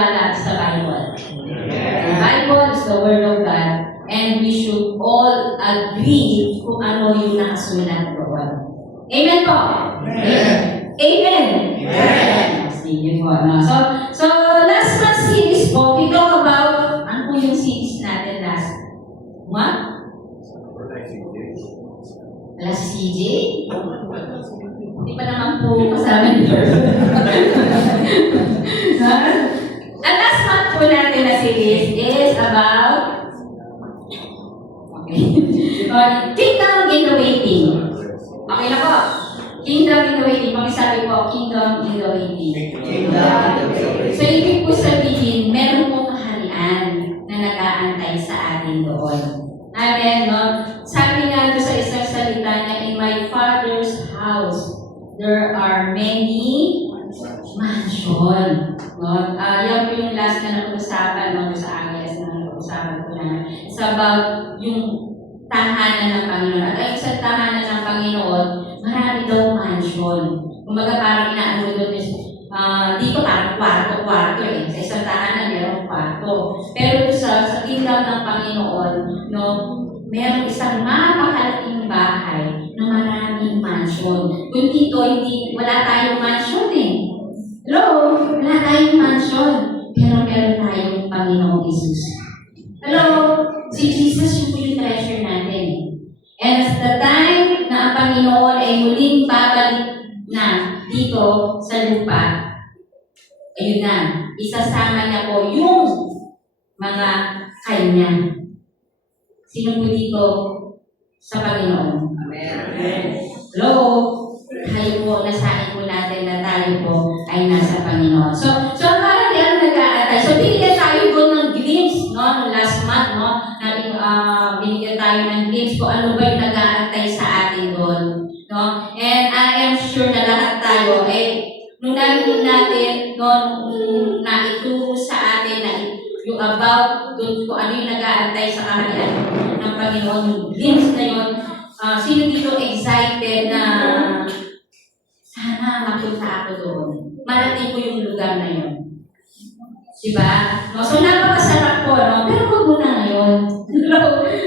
Wala sa Bible. The Bible is the Word of God, and we should all agree kung ano yung nakasulat doon. Amen po? Amen. Amen. Amen. Sige po. No? So last month series po, we talk about, ano po yung series natin last? What? Wala si CJ? Hindi pa naman po kasama ni George. Ang last month po natin na series is about Kingdom in the Waiting. Okay na po? Kingdom in the Waiting. Pakisabi po, Kingdom in the Waiting. So, ibig po sabihin, meron pong kaharian na nag-aantay sa atin doon. Amen, no? Sabi nga doon sa isang salita niya, in my Father's house, there are many mansion. No? Yan po yung last na napag-usapan no? Sa Agnes na napag-usapan ko na. It's about yung tahanan ng Panginoon. At ay sa tahanan ng Panginoon, marami daw mansion. Kumbaga parang inaano doon is, dito parang kwarto eh. Sa isang tahanan, mayroong kwarto. Pero sa kingdom ng Panginoon, no, mayroong isang mapakalaking bahay na maraming mansion. Kung dito, wala tayong mansion eh. Hello? Wala tayong mansion. Pero meron tayong Panginoong Jesus. Hello? Si Jesus yung treasure natin. And at the time na ang Panginoon ay muling babalik na dito sa lupa, ayun na, isasama niya po yung mga kanya. Sino po dito sa Panginoon? Amen. Hello? Tayo po, nasahin po natin na tayo po ay nasa Panginoon. So parang yan nag-aatay. So, binigyan tayo po ng glimpse, no? Last month, no? Binigyan tayo ng glimpse kung ano ba yung nag-aantay sa atin doon. No? And I am sure na lahat tayo, nung narinig natin, no, naituro sa atin na yung about doon kung ano yung nag-aantay sa kaharian ng Panginoon, yung glimpse na yun, sino dito excited na sana mapunta ako doon? Marating ko yung lugar na yun. Diba? No? So, napakasarap po, no? Pero wag mo na ngayon.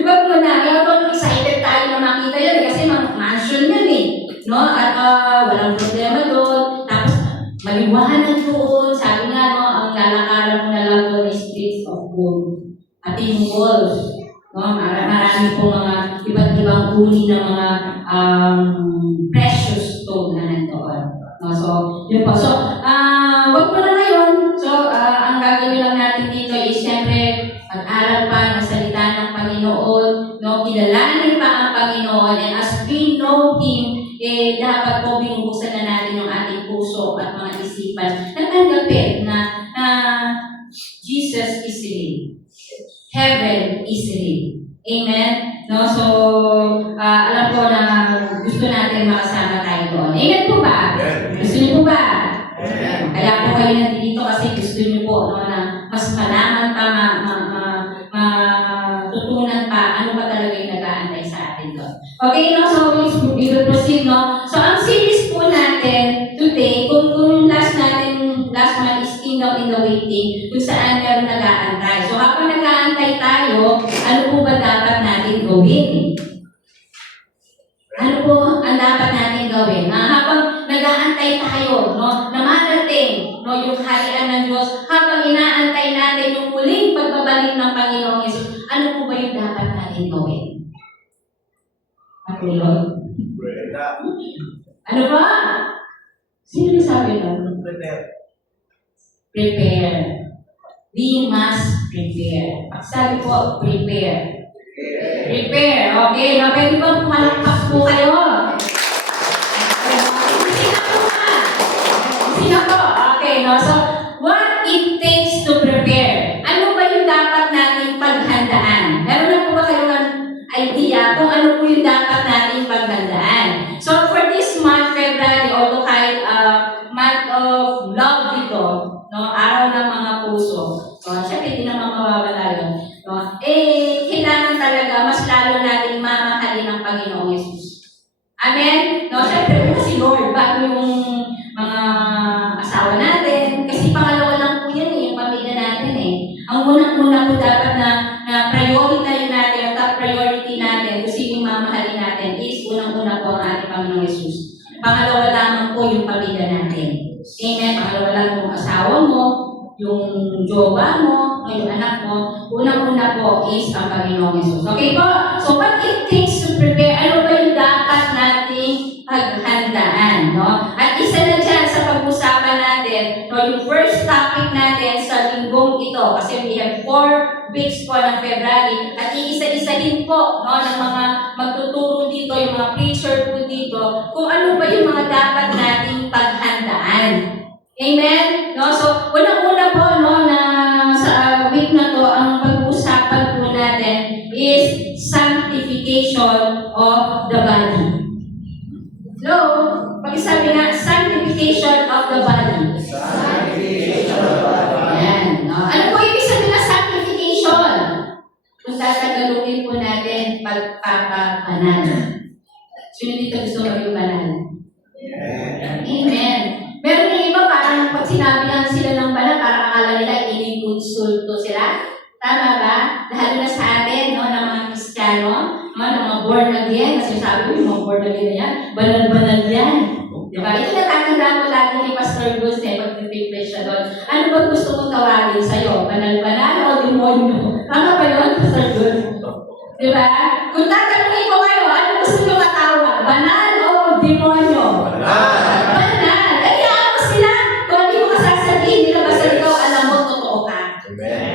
Wag mo na. Ngayon, excited tayo na makita yun kasi mansion yun eh. No? At walang problema doon. Tapos, maliwanag doon. Sabi nga, no, ang lalakaran mo na lang doon is streets of gold. At yung walls. No? Marami po mga iba't ibang uri ng mga precious stone na nandoon. No? So, yun po. So, wag mo na ngayon. So, ang gagawin lang natin dito is siyempre mag-aral pa ng salita ng Panginoon. No? Kilalanin pa ang Panginoon. And as we know Him, dapat po binubuksan na natin yung ating puso at mga isipan na tanggapin na Jesus is real. Heaven is real. Amen? No? So, alam ko na gusto natin makasama tayo doon. Amen po ba? Gusto niyo po ba? Kaya po kayo nandito kasi gusto niyo po no, na mas malaman pa, matutunan pa ano ba talaga yung nag-aantay sa atin doon. Okay, no? So, we will proceed, no? So, ang series po natin today, kung last month is Kingdom in the Waiting, kung saan meron nag-aantay. So, habang nag-aantay tayo, ano po ba dapat natin gawin? Ano po ang dapat natin gawin? Habang nag-aantay tayo, no, na marating, no, yung kaharian ng Diyos, habang inaantay natin yung muling pagbabalik ng Panginoong Yesus, ano po ba yung dapat natin gawin? Matulog? Ano ba? Sino sabi nun? Prepare. We must prepare. Pagsabi po, prepare. Prepare. Okay. No, pwede ba pumalakpak po kayo? Sino po? Okay. No? So, what it takes to prepare? Ano ba yung dapat nating paghandaan? Meron na po ba kayo ng idea kung ano po yung dapat nating paghandaan? So, for this month, February, although kahit month of love dito, no, araw ng mga puso, no, syempre hindi naman mawawala yun. No, kailangan talaga mas lalo natin mamahalin ang Panginoong Yesus. Amen? No, syempre si Lord, bago yung mga asawa natin, kasi pangalawa lang po yan yung pamilya yung jowa mo, o yung anak mo, unang-una po is ang Panginoong Yesus. Okay po? So what it takes to prepare, ano ba yung dapat nating paghandaan, no? At isa na dyan sa pag-usapan natin, no, yung first topic natin sa linggong ito, kasi we have 4 weeks po ng February, at iisa-isahin po, no, ng mga magtuturo dito, yung mga preacher po dito, kung ano ba yung mga dapat nating paghandaan. Amen? No? So, unang-una po, no, na sa week na to, ang pag-uusapan po natin is sanctification of the body. Hello? Pag-isabi nga, sanctification of the body. Ayan. No? Ano po ibig sabihin ng sanctification? Kung tatagalugin po natin, pagpapabanal. Sino dito gusto maging banal? Amen. Meron yung iba parang pag sinabi lang sila ng banal, parang akala nila iniinsulto sila. Tama ba? Lalo na sa atin, no, ng mga Kristiyano, no, ng mga born again, kasi sabi ko, yung mga born again na yan, banal-banal yan. Diba? Ito natatandaan ko lagi ni Pastor Gus, pag nag-preach siya doon. Ano ba gusto mong tawagin sa'yo? Banal-banal o demonyo? Tama ba yun, Pastor Gus? Diba? Kung tatanungin ko kayo, ano gusto nyo matawag? Banal o demonyo? Banal! Kaya mo sila, kung hindi mo kasasabihin nila, basta ikaw alam mo, totoo ka.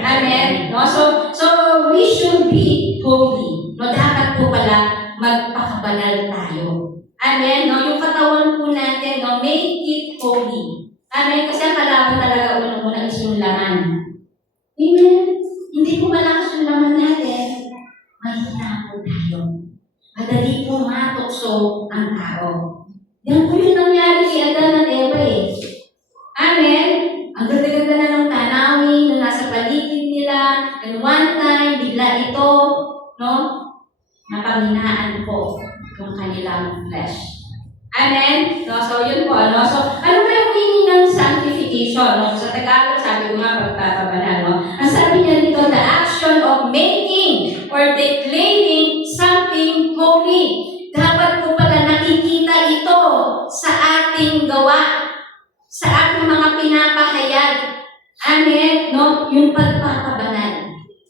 Amen? No? So we should be holy. No, dapat po pala magpakabanal tayo. Amen? No, yung katawan po natin, no, make it holy. Amen? Kasi ang kalaban talaga unang-una is yung laman. Amen? Hindi po malakas yung laman natin, mahina po tayo. Madali po matukso ang tao. Yan po yung nangyari kay Adan at Eva eh. Amen? Ang ganda-ganda na ng tanawin na nasa paligid nila, and one time, bigla ito, no? Napanghinaan po yung kanilang flesh. Amen? No? So, yun po. No? So, ano ba yung meaning ng sanctification? No? Sa Tagalog, sabi ko nga, pagpapabanal. No? Ang sabi niya dito, the action of making or declaring something holy. Dapat po pala nakikita ito sa ating gawa, sa ating mga pinapahayag. Amen? No? Yung pagpapabanal.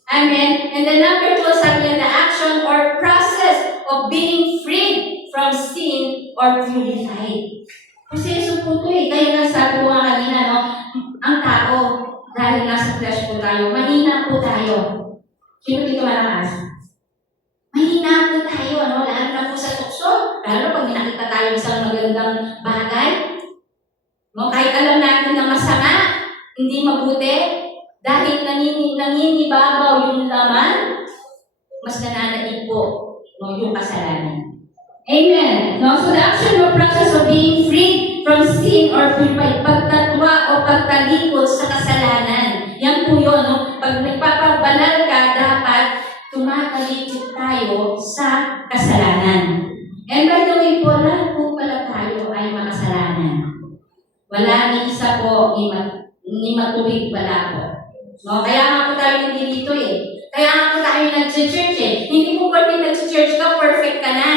Amen? And the number 2, sabi niya, the action or process of being freed from sin or purified. Proseso po ito eh. Kaya nga sabi ko nga kanina, no? Ang tao, dahil nasa flesh po tayo, mahina po tayo. Sino dito malakas? Mahina po tayo, no? Lalo na po sa tukso. Lalo pag nakita tayo isang magandang bagay. No? Kahit alam natin na masama, hindi mabuti, dahil naninibabaw yung laman, mas nananaig po, no, yung kasalanan. Amen. No? So the action or process of being freed from sin or purified, pagtatwa o pagtalikod sa kasalanan. Yan po yun. No? Pag nagpapabanal ka, dapat tumatalikod tayo sa kasalanan. And by the way po, lahat po pala tayo ay makasalanan. Wala ni isa po ni matuwid pala po. No? Kaya nga po tayo hindi dito eh. Kaya nga po tayo nag-church eh. Hindi po pwede nag-church ka, perfect ka na.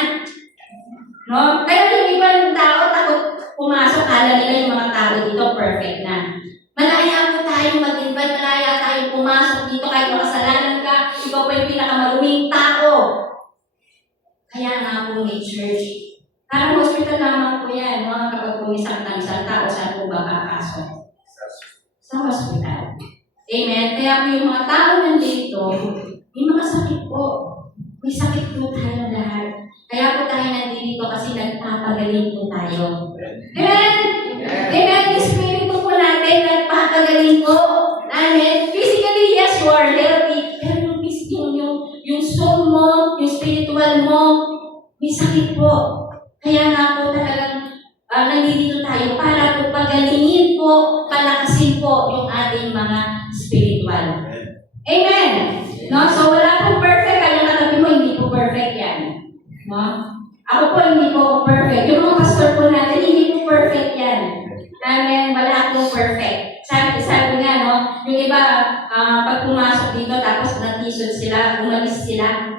No? Kaya yung ibang tao, takot pumasok, kala nila yung mga tao dito, perfect na. Malaya po tayong mag-invite, malaya tayong pumasok dito kahit makasalanan ka, ikaw po yung pinakamaluming tao. Kaya nga po may church. Parang hospital lamang po yan, no? Kapag pumisang ng isang tao, saan po ba kakasok? Sa hospital. Amen? Kaya po yung mga tao nandito, may mga sakit po. May sakit po tayo lahat. Kaya po tayo nandito kasi nagpapagaling po tayo. Amen? Amen? Yung spirito po natin, nagpapagaling po. Amen? Physically, yes, you are healthy. Pero yung soul mo, yung spiritual mo, may sakit po. Kaya nga po talagang nandito tayo para po pagalingin po, palakasin po yung ating mga spiritual. Amen? No? So, wala pong perfect. Kaya katabi mo, hindi po perfect yan. No? Ako po, hindi po perfect. Yung mga pastor po natin, hindi po perfect yan. Amen? Wala pong perfect. Sabi nga, no? Yung iba, pag pumasok dito, tapos natisod sila, umalis sila.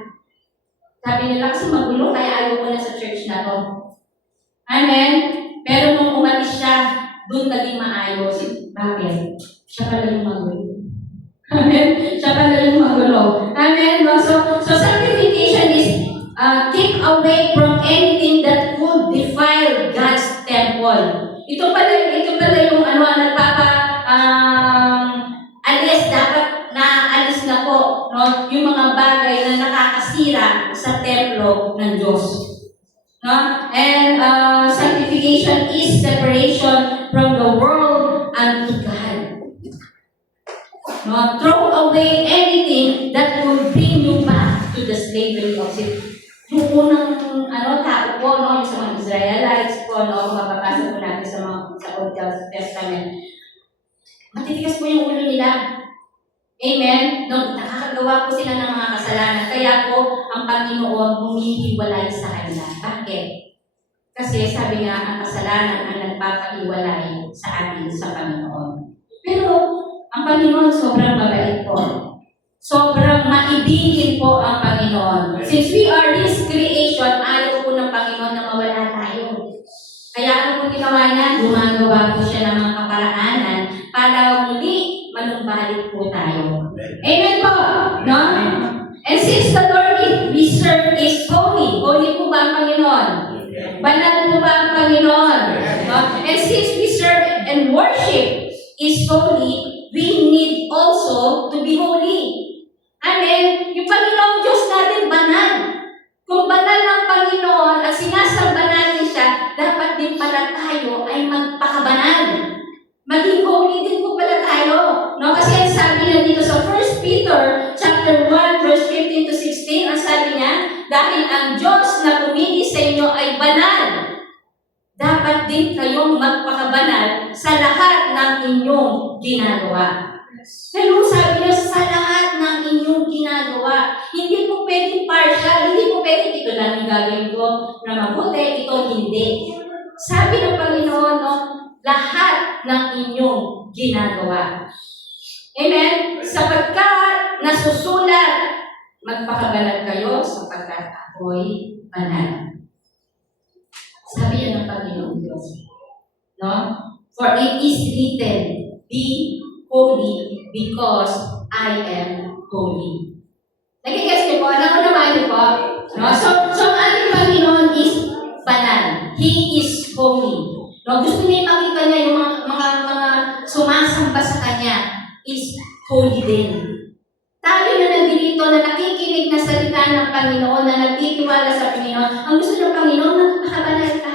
Sabi nila, kasi magulo, kaya ayaw ko na sa church na to. Amen? Pero nung umalis siya, doon naging maayos. Bakit? Siya pala yung magulo. Amen? Siya pala yung magulo. Amen? No? So sanctification is keep away from anything that would defile God's temple. Ito pala yung alis, dapat naalis na po, no? Yung mga bagay na nakakasira sa templo ng Diyos. No? And sanctification is separation from the world unto God. No? Throw away anything that will bring you back to the slavery of sin. Yung unang tao po, no, yung sa mga Israelites po, no, kung mapapasa po natin sa Old Testament, matitigas po yung ulo nila. Amen? No, nakakagawa po sila ng mga kasalanan. Kaya po, ang Panginoon humihiwalay sa kanila. Bakit? Kasi sabi nga, ang kasalanan ang nagpapahiwalay sa atin sa Panginoon. Pero, ang Panginoon sobrang mabait po. Sobrang maibigin po ang Panginoon. Since we are His creation, ayaw po ng Panginoon na mawala tayo. Kaya ano po ginawa niya? Gumagawa po siya ng mga kaparaanan para muli manumbalik po tayo. Amen po! No? And since the Lord we serve is holy, holy po ba ang Panginoon? Banal po ba ang Panginoon? No? And since we serve and worship is holy, we need also to be holy. Amen? Yung Panginoong Diyos natin, banal. Kung banal ng Panginoon at sinasamba natin siya, dapat din pala tayo ay magpakabanal. Maging holy din po pala tayo. No? Kasi ang sabi niya dito sa 1 Peter chapter 1, verse 15 to 16, ang sabi niya, dahil ang Diyos na pumili sa inyo ay banal, dapat din kayong magpakabanal sa lahat ng inyong ginagawa. Pero sabi niya, sa lahat ng inyong ginagawa, hindi po pwedeng partial, hindi po pwedeng ito lang yung gagawin ko na mabuti, ito hindi. Sabi ng Panginoon, no, lahat ng inyong ginagawa. Amen? Sapagkat nasusulat, magpakabanal kayo sapagkat ako'y banal. Sabi yan ng Panginoon Diyos. No? For it is written, be holy because I am holy. Nagigets niyo po? Nakunawa niyo po? No? So ang ating Panginoon is banal. He is holy. No? Gusto niya ipakita niya yung mga sumasamba sa Kanya is holy din. Tayo na nandito na nakikinig na salita ng Panginoon, na nagtitiwala sa Panginoon, ang gusto ng Panginoon, magpakabanal ka.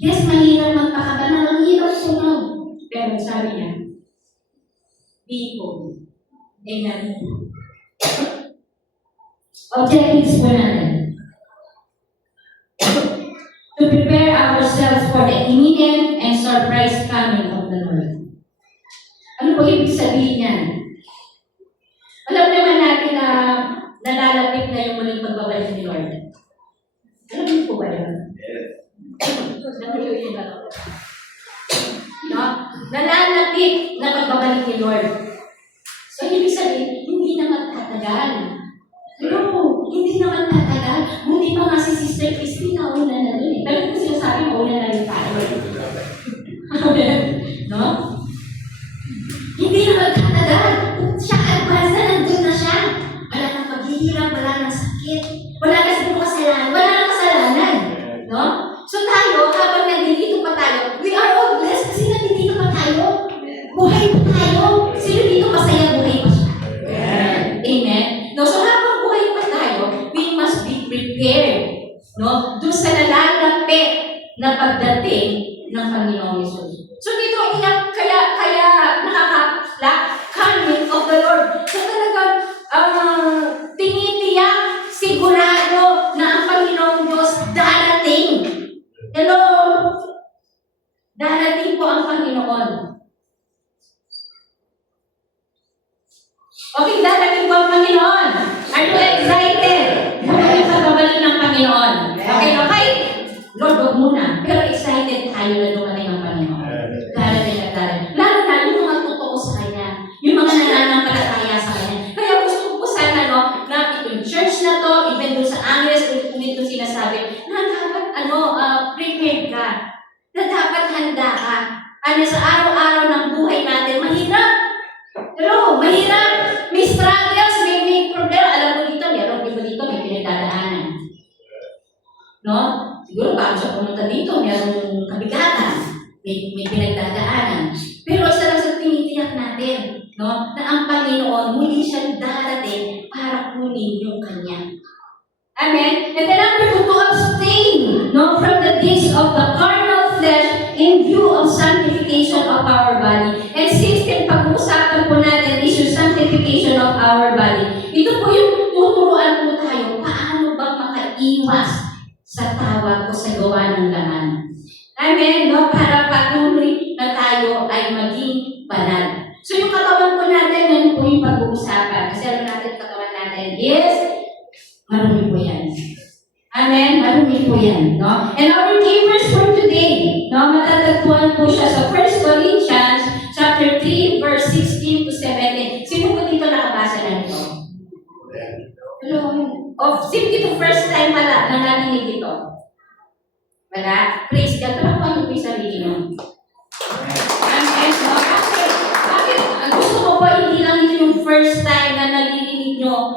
Yes, mahirap magpakabanal. Ang hirap sunod. Pero sabi niya, be holy. Amen. Objectives po natin. To prepare ourselves for the immediate and surprise coming of the Lord. Ano po ibig sabihin niyan? Alam naman natin na nalalapit na yung muling pagbabalik ni Lord. Alam niyo po ba yun? No? Nalalapit na pagbabalik ni Lord. So, ibig sabihin, hindi na magtatagal. No, hindi na magtatagal. Buti pa nga si Sister Christine na una na dun eh. Pero kung sinasabi, mauna na rin tayo. No? Hindi na magtatagal. Siya advance na, nandun na siya. Wala nang paghihirap, wala nang sakit, wala na siguro kasalanan, wala nang kasalanan. No? So tayo, habang nandito pa tayo, we are all blessed kasi nandito pa tayo. Buhay pa tayo. Sino dito masaya buhay pa siya? Amen? No? So habang buhay pa tayo, we must be prepared. No? Doon sa nalalapit na pagdating ng Panginoong Yesus. So dito, kaya nakakapla, coming of the Lord. So talagang tinitiyak, sigurado na ang Panginoong Diyos darating. Hello? Darating po ang Panginoon. Okay, darating po ang Panginoon. Are you excited? Yung pagbabalik ng Panginoon. Okay? Lord, wag muna. Pero excited tayo na dumating ang Panginoon. Darating at darating. Lalo na yung mga totoo sa Kanya. Yung mga nananampalataya sa Kanya. Kaya gusto ko sana, no, na yung church na to, even doon sa Angeles, ulit ko sinasabi, na dapat, prepared ka. Na dapat handa ka. Ano sa araw-araw ng buhay natin, mahirap. mahirap, may struggles, may problema. Alam mo dito, meron iba dito, may pinagdadaanan. No? Siguro bago siya pumunta dito, merong kabigatan, may pinagdadaanan. Pero isa lang sa tinitiyak natin, no? Na ang Panginoon, muli siyang darating para kunin yung Kanya. Amen? And then number 2, to abstain, no, from the deeds of the carnal flesh in view of sanctification of our body. And 16, pag-uusapan po natin is yung sanctification of our body. Ito po yung tuturuan po tayo, paano bang makaiwas sa tawag o sa gawa ng laman. Amen? No? Para patuloy na tayo ay maging banal. So yung katawan po natin, yan po yung pag-uusapan. Kasi alam natin katawan natin is marumi po yan. Amen? Marumi po yan. No? And our key verse for today, no, matatagpuan po siya sa 1 Corinthians chapter 3, verse 16 to 17. Sino po dito nakabasa na ito? Hello? Sino dito first time pala na narinig ito? Wala? Praise God. Talagang po yung sarili mo. Amen? No? Bakit? Ang gusto ko po, hindi lang ito yung first time na naririnig nyo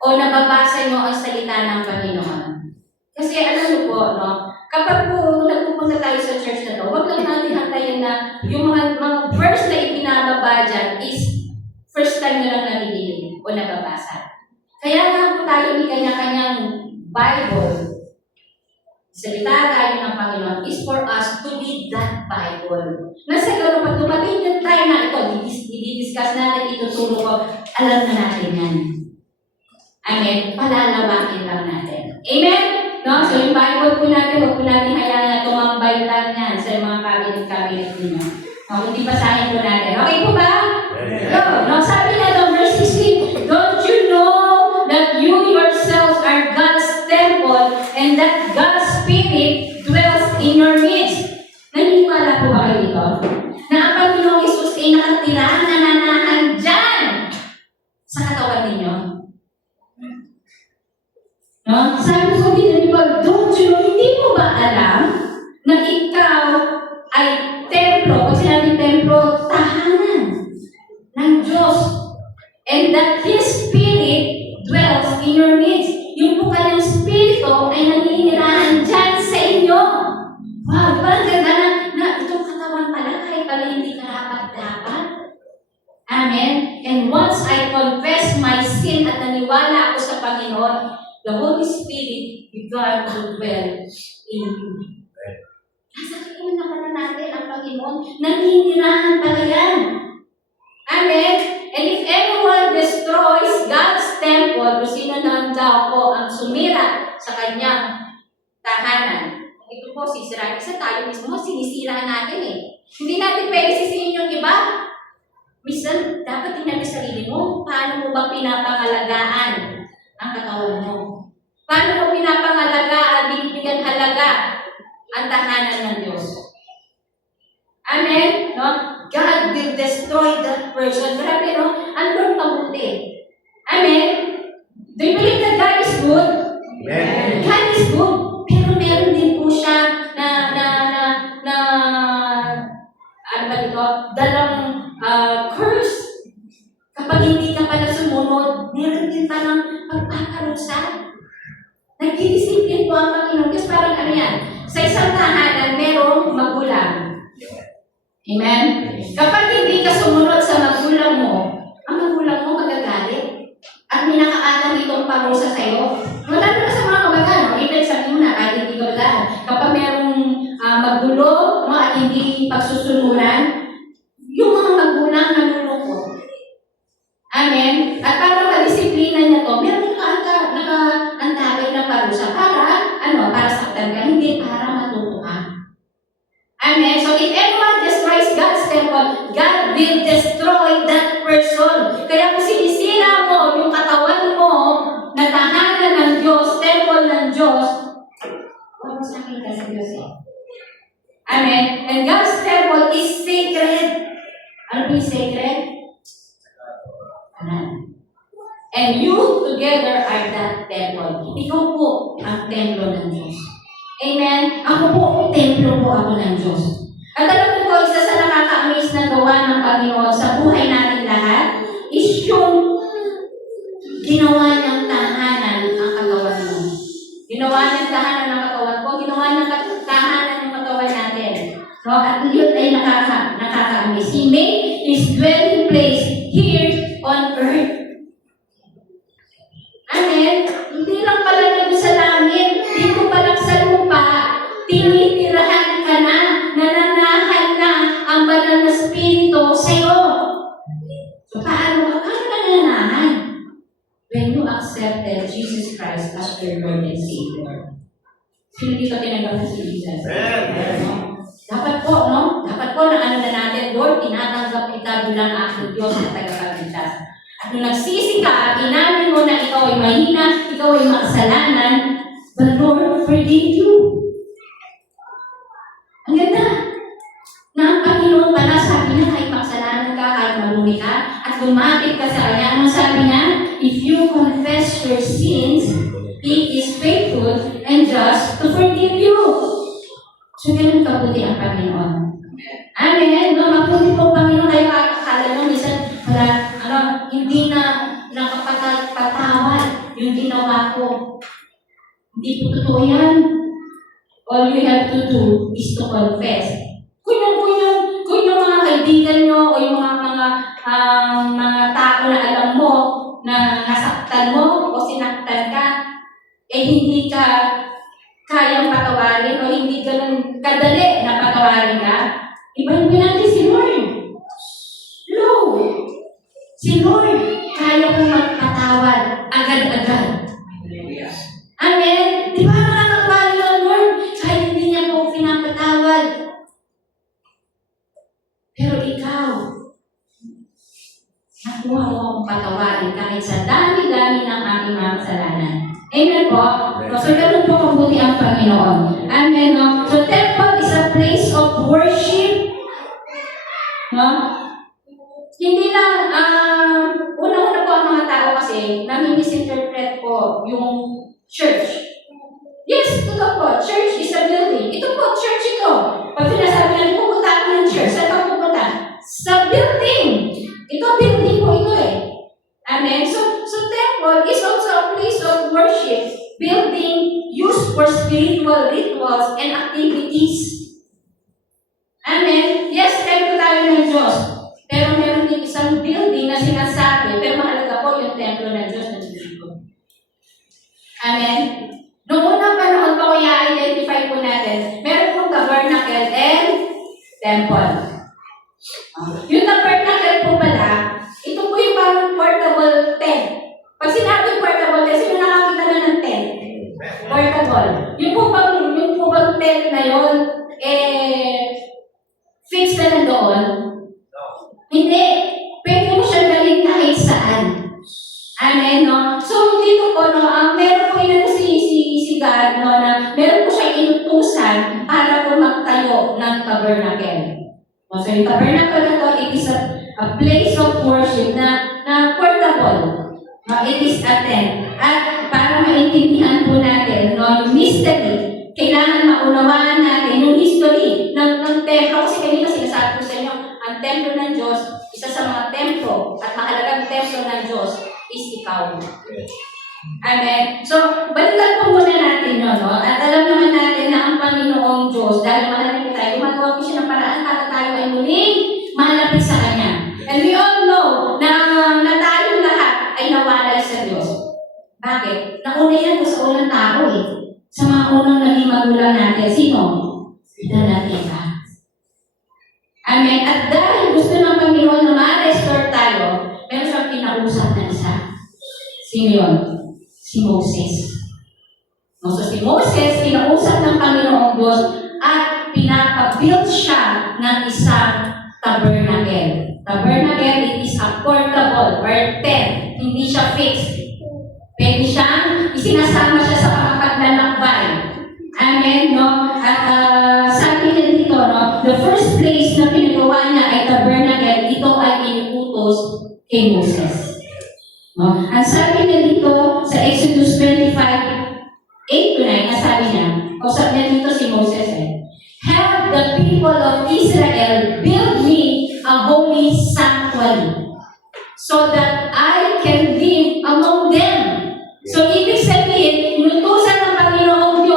o nababasa nyo ang salita ng Panginoon. Kasi alam nyo po, no, kapag po nagpupunta tayo sa church na to, huwag lang natin hantayin na yung mga verse na ibinababa dyan is first time na lang naririnig o nababasa. Kaya nga po tayo may kanya-kanyang Bible. Salita tayo ng Panginoon is for us to read that Bible. Nasa gano'n, pag dumating yung time na ito, i-discuss natin, ituturo ko, alam na natin yan. Amen? Palalawakin lang natin. Amen? No? So yung Bible po natin, huwag po natin hayaan na tumambay lang yan sa mga cabinet ninyo. No? Hindi basahin po natin. Okay po ba? No? Sabi na doon, verse 16, don't you know that you yourselves are God's temple and that God's Spirit dwells in your midst? Naniniwala po ba kayo dito? Na ang Panginoong Isus ay nakatira, nananahan dyan sa katawan ninyo. No? Sabi ko din, don't you know, hindi mo ba alam na ikaw ay templo, pag sinabi templo, tahanan ng Diyos, and that His Spirit dwells in your midst. Yung po kanyang Spirito ay naninirahan dyan sa inyo. Wow, parang ganda na itong katawan pala, kahit pala hindi karapat-dapat. Amen? And once I confess my sin at naniwala ako sa Panginoon, the Holy Spirit began to dwell in you. Nasa katawan na pala natin ang Panginoon, naninirahan pala yan. Amen? And if anyone destroys God's temple, kung sino naman daw po ang sumira sa kanyang tahanan, ito po, sisirain. Isa tayo mismo, sinisirahan natin eh. Hindi natin pwede sisihin yung iba. Minsan, dapat tingnan sa sarili mo, paano mo ba pinapangalagaan ang katawan mo? Paano mo pinapangalagaan, binibigyan halaga ang tahanan ng Diyos? Amen? No? God will destroy that person. Grabe, no? Andun mabuti. Amen? Do you believe that God is good? Amen. God is good. Pero meron din po siya ano ba dito? Dalang curse. Kapag hindi ka pala sumunod, meron din palang pagpapalusa. Nagdidisiplin po ang Panginoon. Kasi parang ano yan? Sa isang tahanan, merong magulang. Amen? Kapag hindi ka sumunod sa magulang mo, ang magulang mo magagalit. At may nakaalam itong parusa sa'yo. Wala na sa mga kabagahan. Even sabi mo na, kahit hindi kabagahan. Kapag merong magulo at hindi pagsusunuran, yung mga magulang nalulungkot. Amen? At para madisiplina niya to, meron ka nakaantagay na parusa para saktan ka, hindi para matuto ka. Amen? So if anyone destroys God's temple, God will destroy that person. Kaya kung sinisira mo yung katawan mo na tahanan ng Diyos, temple ng Diyos, huwag mo sa akin ka sa Diyos eh. Amen? And God's temple is sacred. Ano ba yung sacred? Amen. And you together are that temple. Ikaw po ang templo ng Diyos. Amen? Ako po, templo po ako ng Diyos. At alam mo po, isa sa nakaka-amaze na gawa ng Panginoon sa buhay natin lahat, ng tahanan ng katawan ko, ginawa ng tahanan ng katawan natin. No? At yun ay nakaka-amaze. He made His dwelling place here on earth. Amen? Hindi lang pala na sa langit, dito pa lang sa lupa, tinitirahan ka na, nananahan na ang banal na spirito sa'yo. So, paano ka nananahan? When you accepted Jesus Christ as your Lord and Savior. Sino dito tinanggap si Jesus? Dapat po, no? Dapat po na ano na natin, Lord, tinatanggap kita bilang aking Diyos na tagapagligtas. At nung nagsisi ka, inamin mo na ikaw ay mahina, ikaw ay makasalanan, the Lord forgave you. Ang ganda. Na ang Panginoon pala, sabi niya, kahit makasalanan ka, kahit malumi ka, at lumapit ka sa Kanya, ano sabi niya? If you confess your sins, He is faithful and just to forgive you. So, ganun kabuti ang Panginoon. Amen. No, mabuti po Panginoon, kayo akala nyo, minsan, hindi na nakapatawad yung ginawa ko. Hindi po totoo yan. All you have to do is to confess. Kung yung mga kaibigan nyo o yung mga tao na alam mo na nasaktan mo o sinaktan ka, eh hindi ka kayang patawarin o hindi ganun kadali na patawarin ka, ibahin mo natin si Lord. No! Si Lord, kaya kong magpatawad agad-agad. Amen? Di ba nakakatawa yun, Lord? Kahit hindi niya po pinapatawad. Pero ikaw, nakuha mo akong patawarin kahit sa dami-dami ng aking mga kasalanan. Amen po? So, ganun po mabuti ang Panginoon. Amen, no? So, temple is a place of worship. No? Hindi lang, unang-una po ang mga tao kasi, nami-misinterpret po yung church. Yes, ito po, church is a building. Ito po, church ito. Pag sinasabi natin, pupunta ako ng church, saan ka pupunta? Sa building. Ito, building po ito eh. Amen? So temple is also a place of worship, building used for spiritual rituals and activities. Amen? Yes, templo tayo ng Diyos. Pero meron din isang building na sinasabi, pero mahalaga po yung templo ng Diyos na dito. Amen? Noong unang panahon po, kaya identify po natin, meron pong tabernacle and temple. Yung tabernacle po pala, ito po yung parang portable tent. Pag sinabi portable tent, sino nakakita na ng tent? Portable. Yung po bang tent na yun, fixed na nandoon? Hindi. Pwede mo siyang galing kahit saan. Amen, no? So, dito po, no, meron po inano si God, no, na meron po siyang inutusan para po magtayo ng tabernacle. So, yung tabernacle na to, it is a place of worship na portable. No, it is a tent. At para maintindihan po natin, no, yung mystery, kailangan maunawaan natin yung history ng templo. Kasi kanina sinasabi ko sa inyo, ang templo ng Diyos, isa sa mga templo at mahalagang templo ng Diyos is ikaw. Amen? So, balikan po muna natin yun, no? At alam naman natin na ang Panginoong Diyos, dahil mahalin tayo, gumagawa ko siya ng paraan para tayo ay muling malapit sa Kanya. And we all know na tayong lahat ay nawalay sa Diyos. Bakit? Nauna yan sa unang tao eh. Sa mga unang naging magulang natin. Sino? Sila natin ba? Amen. At dahil gusto ng Panginoon na ma-restore tayo, meron siyang pinausap na isa. Sino yun? Si Moses. So si Moses, pinausap ng Panginoong Diyos at pinapabuild siya ng isang tabernacle. Tabernacle, it is a portable or tent. Hindi siya fixed. Pwede siyang isinasama siya sa mga paglalakbay. Amen, no? At sabi niya dito, no, the first place na pinagawa niya ay tabernacle, ito ay inuutos kay Moses. No? Ang sabi niya dito sa Exodus 25:8-9, sabi niya, o sabi niya dito si Moses, have the people of Israel build me a holy sanctuary so that I can live among them. So, ibig sabihin, inutusan ng Panginoong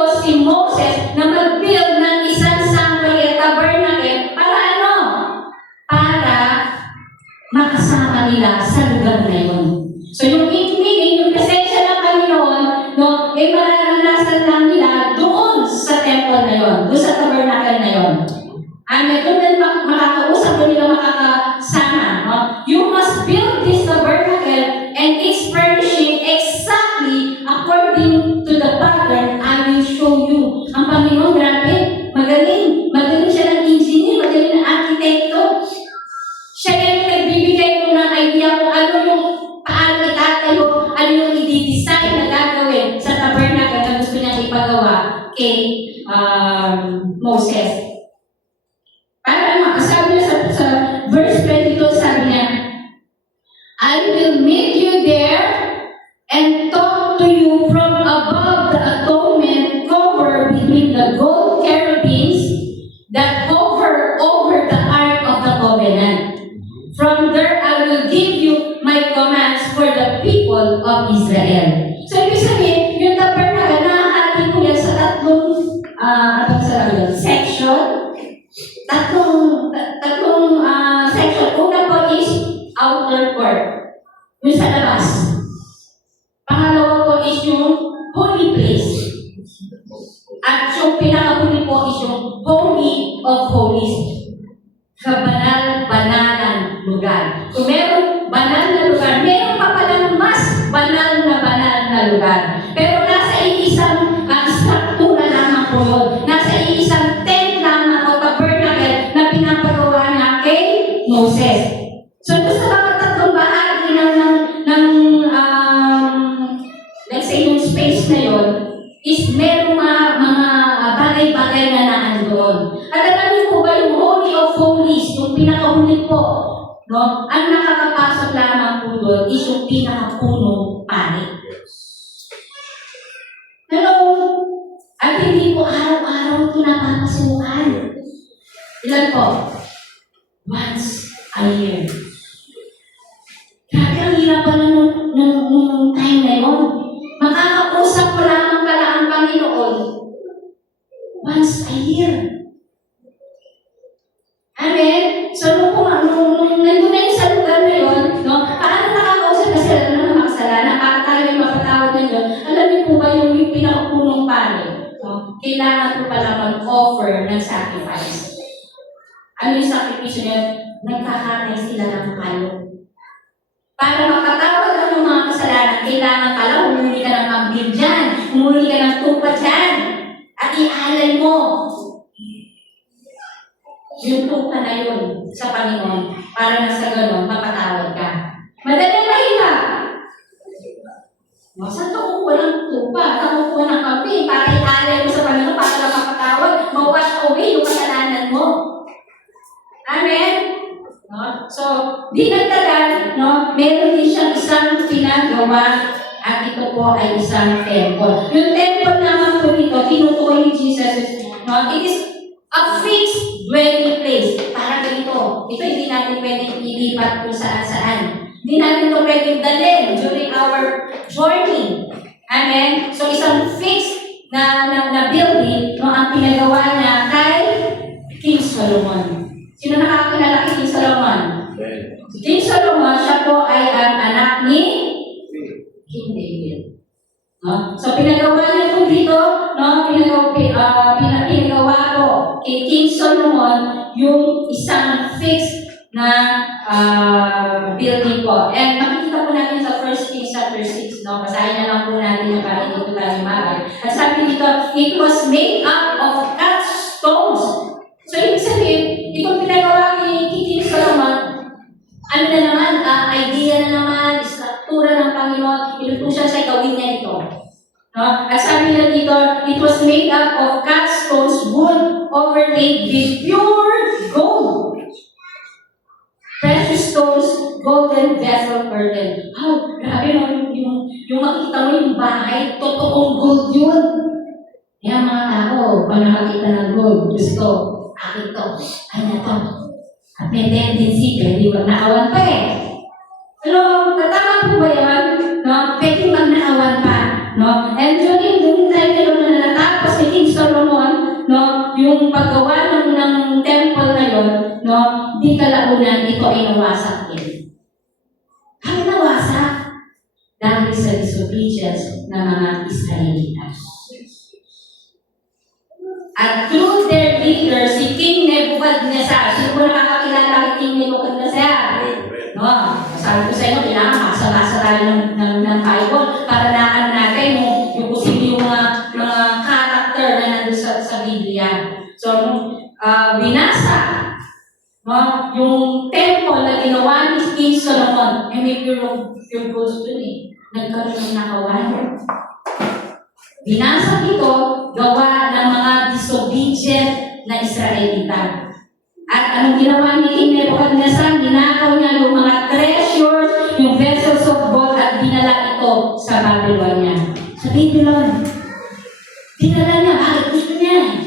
kay Moses. Para sabi niya sa verse 22, sabi niya, I will meet you there and talk to you from above the atonement cover between the gold cherubims that hover over the ark of the covenant. From there I will give you my commands for the people of Israel. So ibig sabihin, yung tabernacle, nakahati ko yan sa tatlong section. Tatlong section. Una po is outer court. Yung sa labas. Pangalawa po is yung holy place. At yung pinakahuli po is yung holy of holies. Kabanal-banalan lugar. Kung meron banal na lugar, meron pa palang mas banal na lugar. Pero nasa iisang struktura lamang po yun. Nasa iisang tent lamang o tabernacle na pinapagawa niya kay Moses. So, ito sa mga tatlong bahagi let's say yung space na yun, is merong mga bagay-bagay na naandoon. At alam niyo po ba yung Holy of Holies, yung pinakahuli po, no? Ang nakakapasok lamang po doon is yung pinakapunong pari. Hello? At hindi po araw-araw ito napapasukan. Ilan po? Once a year. Grabe, ang hirap pala nung time na yun. Makakausap mo lamang pala ang Panginoon once a year. Amen? So, nung nandun na yung sa lugar na yun, no, paano nakakausap kasi alam na makasalanan, para talaga yung mapatawad na yun, alam niyo po ba yung pinakapunong pari? No? Kailangan po pala mag-offer ng sacrifice. Ano yung sacrifice niya? Nagkakatay sila ng kayo. Para makatawad ang mga kasalanan, kailangan pala umuli ka ng kambing dyan, umuli ka ng tupa dyan, at ialay mo yung tupa na yun sa Panginoon para na sa ganon, mapatawad ka. Madali mahirap. Saan ka kukuha ng tupa? Saan ka kukuha ng kambing para ialay mo sa Panginoon para na mapatawad, ma-wash away yung kasalanan mo. Amen? No? So, di nagtagal, no? Meron din siyang isang pinagawa at ito po ay isang temple. Yung temple naman po dito, tinutukoy ni Jesus, no? It is a fixed dwelling place. Para ganito. Ito hindi natin pwedeng ilipat kung saan-saan. Hindi natin ito pwedeng dalhin during our journey. Amen? So, isang fixed na building, no? Ang pinagawa niya kay King Solomon. Sino nakakilala kay King Solomon? Si King Solomon, siya po ay ang anak ni King David. No? So, pinagawa niya po dito, no? Pinagawa po kay King Solomon yung isang fixed na building po. And makikita po natin sa 1 Kings chapter 6, no? Basahin na lang po natin yung para ito tayo magay. At sabi dito, it was made up of cut stones. So, ibig sabihin, itong pinagawa kay King Solomon, ano na naman, idea na naman, struktura ng Panginoon, inutusan siya gawin niya ito. No? At sabi niya dito, it was made up of cut stones, wood overlaid with pure gold. Precious stones, golden vessel curtain. Oh, grabe no, yung makikita mo yung bahay, totoong gold yun. Yan mga tao, pag nakakita ng gold, gusto, akin to, ano to. At may tendency, pwede magnaawan pa eh. Hello, tatama po ba yan? No? Pwede magnaawan pa. No? And during time na natapos ni King Solomon, no? Yung paggawa ng temple na yun, no? Di kalaunan, ito ay nawasak din. Ano nawasak? Dahil sa disobedience ng mga Israelitas. At through their leader, si King Nebuchadnezzar, sino po nakakakilala kay King Nebuchadnezzar? No, sabi ko sa inyo, kailangan makasabasa tayo ng Bible para naan natin yung posible yung mga character na nandun sa Biblia. So, binasa, no, yung temple na ginawa ni King Solomon, may pure gold dun eh. Nagkaroon ng nakawan. Binasag ito, gawa ng mga disobedient na Israelita. At anong ginawa ni King Nebuchadnezzar? Ninakaw niya yung mga treasures, yung vessels of gold at dinala ito sa Babylonia. Sa Babylon. Dinala niya, bakit gusto niya?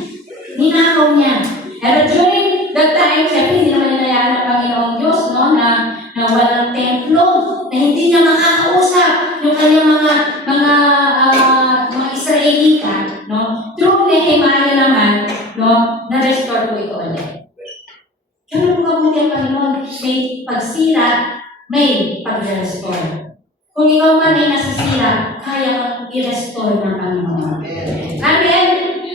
Ninakaw niya. Pero during that time, syempre hindi naman ninayaan ng Panginoong Diyos, no, na walang templo, na hindi niya makakausap yung kanyang mga Israelita, no? Through Nehemiah naman, no, na-restore ko ito ulit. Ganun po mabuti ang Panginoon, may pagsira, may pag-restore. Kung ikaw man ay nasisira, kaya kang i-restore ng Panginoon. Amen?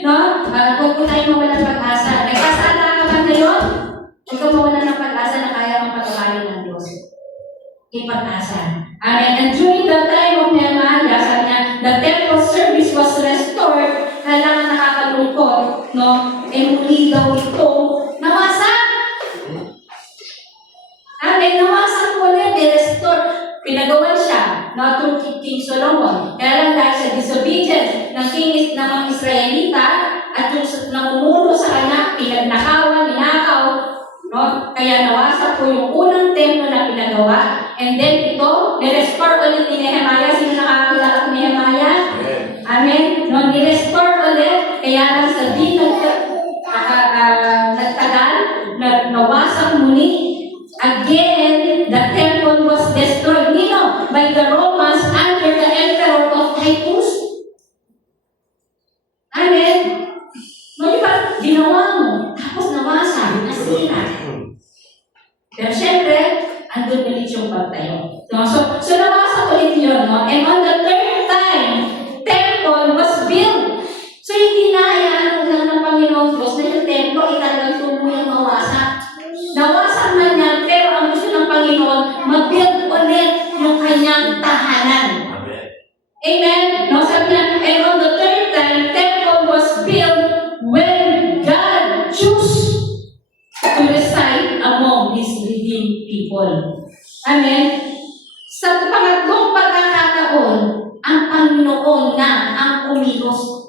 No? Huwag po tayo mawalan ng pag-asa. Nagkasala ka ba ngayon? Huwag kang mawalan ng pag-asa na kaya kang pagkakalin ng Diyos. Ipag-asa. Amen? And during the time of Nehemiah, sabi niya, the temple service was restored. Kailangan nakakalungkot, no? E muli daw ito nawasak. Amen? Nawasak ulit, i-restore. Pinagawan siya, no, through King Solomon. Kaya lang dahil sa disobedience ng king ng mga Israelita at yung namumuno sa kanya, pinagnakawan, ninakaw, no? Kaya nawasak po yung unang templo na pinagawa. And then ito, nirestore ulit ni Nehemiah. Sino nakakilala ni Nehemiah? Amen? No, nirestore ulit. Kaya lang sa di nagtagal, nawasak muli. Again, the temple was destroyed. Nino, by the Romans under the emperor of Titus. Amen? No, di ba? Ginawa mo. Tapos nawasak, nasira. Pero syempre, andun ulit yung pagtayo. No? So nawasak ulit yun. No? And on the third time, temple was built. So hindi na yan ng Panginoon Diyos na yung temple italagang tuluyang mawasak. Nawasak man yan, pero ang gusto ng Panginoon, mag-build ulit yung kanyang tahanan. Amen? No, sabi niya, and on the third time, temple was built when God chose to reside among His redeemed people. Amen? Sa pangatlong pagkakataon, ang Panginoon na ang kumilos.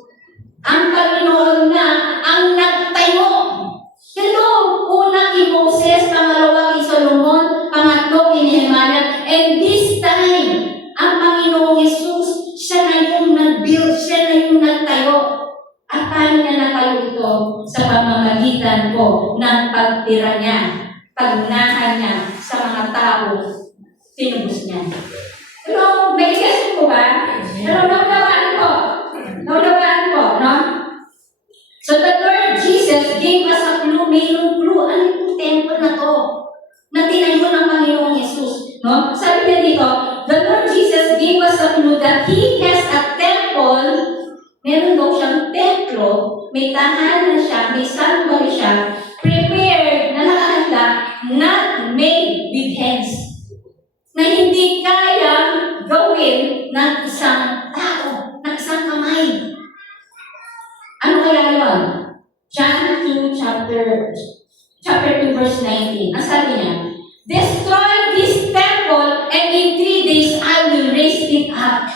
Ang Panginoon na ang nagtayo. Hello, una kay Moses, pangalawa kay Solomon, pangatlo kay Nehemiah, and this time, ang Panginoong Jesus, siya na yung nag-build, siya na yung nagtayo. At paano niya natayo ito? Sa pamamagitan po ng pagtira niya, pagnahan niya sa mga tao, tinubos niya. Pero, nag-guess po ba? Pero, naunawaan po. Naunawaan po, no? So the Lord Jesus gave us a clue, mayroong clue. Ano yung temple na to? Na tinayo ng Panginoong Jesus. No? Sabi niya dito, the Lord Jesus gave us a clue that He has a temple. Meron daw siyang templo, may tahanan siya, may sanctuary siya, prepared, na nakahanda, not made with hands. Na hindi kayang gawin ng isang tao, ng isang kamay. Ano kaya yun? John 2, chapter 2, verse 19. Ang sabi niya, destroy this temple and in 3 days I will raise it up.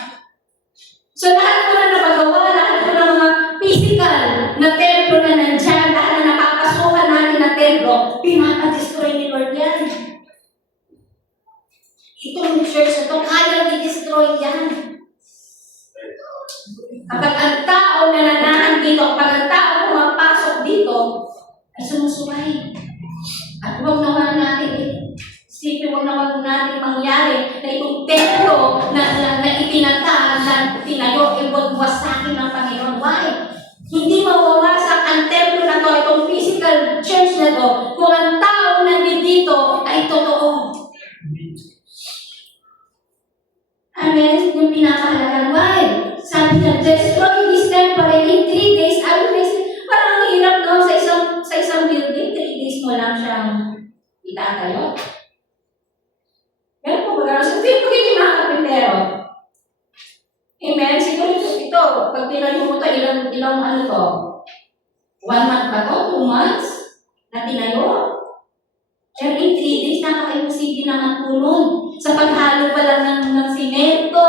So lahat po na napagawa, lahat po ng mga physical na templo na nandyan, lahat na napapasukan natin na templo, pinapadestroy ni Lord yan. Itong church na ito, kaya i-destroy yan. Kapag ang tao nananahan dito, kapag ang tao pumapasok dito, ay sumusuway. At huwag naman natin isipin, huwag naman natin mangyari na itong templo na itinatag, na tinayo, huwag wasakin ng Panginoon. Why? Hindi mawawasak ang templo na to, itong physical church na to, kung ang tao nandito ay totoo. Amen? Yung pinakahalagan. Why? Sabi niya, destroy this temple and in 3 days, I will raise it. Parang ang hirap, no? Sa isang building, 3 days mo lang siyang itatayo. Pero kung magkakaroon, so feel ko yung mga kapitero. Amen? Siguro ito, pag tinayo mo ito, ilang ano to? 1 month ba to? 2 months? Na tinayo? Pero in 3 days, napaka-imposible naman po nun. Sa paghalo pa lang ng simento,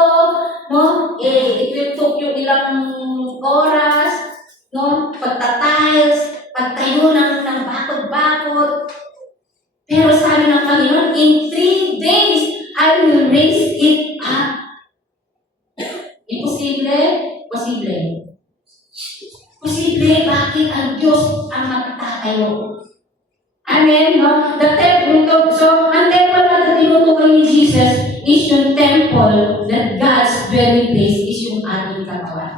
no? It will took yung ilang raise it up. Imposible? Posible. Posible, bakit ang Diyos ang magtatayo? Amen, no? The temple, so, ang temple na tinutukoy ni Jesus is yung temple that God's dwelling place is yung ating katawan.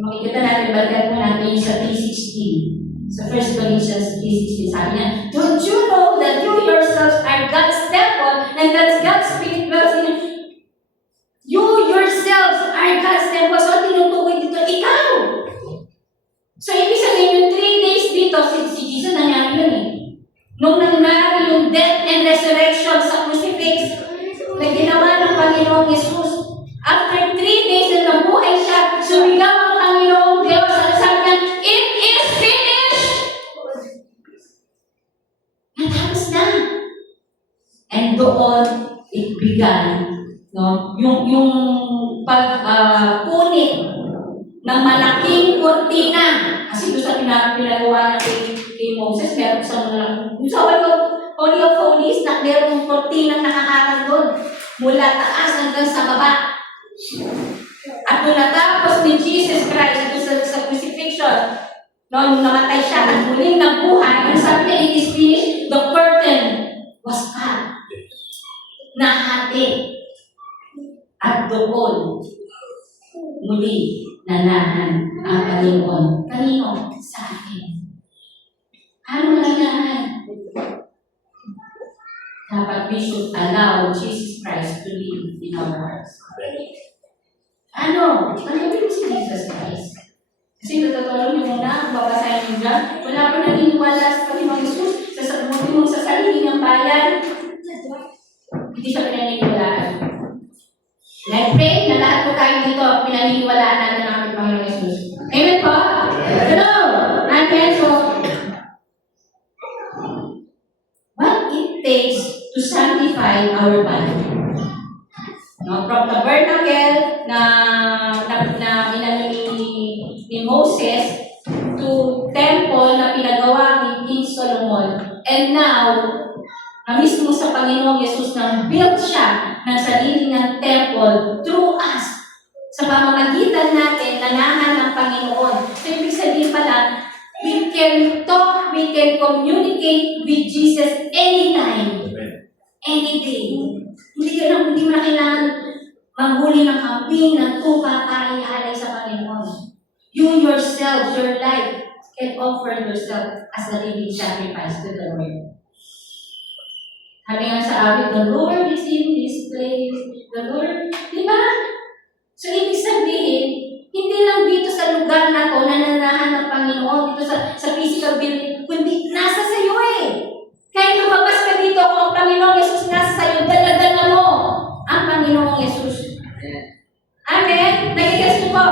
Makikita natin, balikan po natin yung sa 3:16. Sa 1 Corinthians 3:16, sabi niya, don't you know that you yourselves are God's temple and that God's Spirit dwells in you? You yourselves are God's temple. So, tinutukoy dito, ikaw. So, ibig sabihin yung 3 days dito, si Jesus nangyari yun eh. Nung nangyari yung death and resurrection sa crucifix na ginawa ng Panginoong Jesus, after 3 days na nabuhay siya, sumigaw ang Panginoong Diyos. At sabi niya, it is finished! Natapos na. And doon, it began, no? Yung pagpunit ng malaking kurtina. Kasi doon sa pinagawa na kay Moses, meron sa Holy of Holies, na merong kurtina nakakatag doon. Mula taas hanggang sa baba. At nung natapos ni Jesus Christ sa crucifixion, nung namatay siya at muling nabuhay, ang sabi niya, it is finished, the curtain was cut. Nahati. At doon, muli, nanahan ang Panginoon. Kanino? Sa akin. Ano nangyari? Dapat we should allow Jesus Christ to live in our hearts. Ano? Tanggapin mo si Jesus Christ. Kasi natutulong nyo muna, babasahin nyo dyan. Wala ko naniniwala sa Panginoong Jesus, sa sarili ng bayan. Hindi siya pinaniniwalaan. And I pray na lahat po tayo dito, pinaniniwalaan natin ang ating Panginoong Jesus. Amen po? Hello! Amen. So, what it takes to sanctify our body. No, from the tabernacle na inano ni Moses to temple na pinagawa ni King Solomon. And now, na mismo sa Panginoong Yesus nang build siya ng sarili ng temple through us. Sa pamamagitan natin, nanahan ng Panginoon. So, ibig sabihin pala, we can talk, we can communicate with Jesus anytime. Any day. Hindi mo na kailangan manghuli ng kambing, ng tupa para ihalay sa Panginoon. You yourself, your life, can offer yourself as a living sacrifice to the Lord. Sabi nga sa awit, the Lord is in this place. The Lord, di ba? So, ibig sabihin, hindi lang dito sa lugar na to, nananahan ng Panginoon, dito sa physical building, kundi nasa sa iyo eh. Kahit lumabas ka dito, kung ang Panginoong Yesus nasa sa iyo, dala-dala mo ang Panginoong Yesus. Amen? Nagigets niyo po?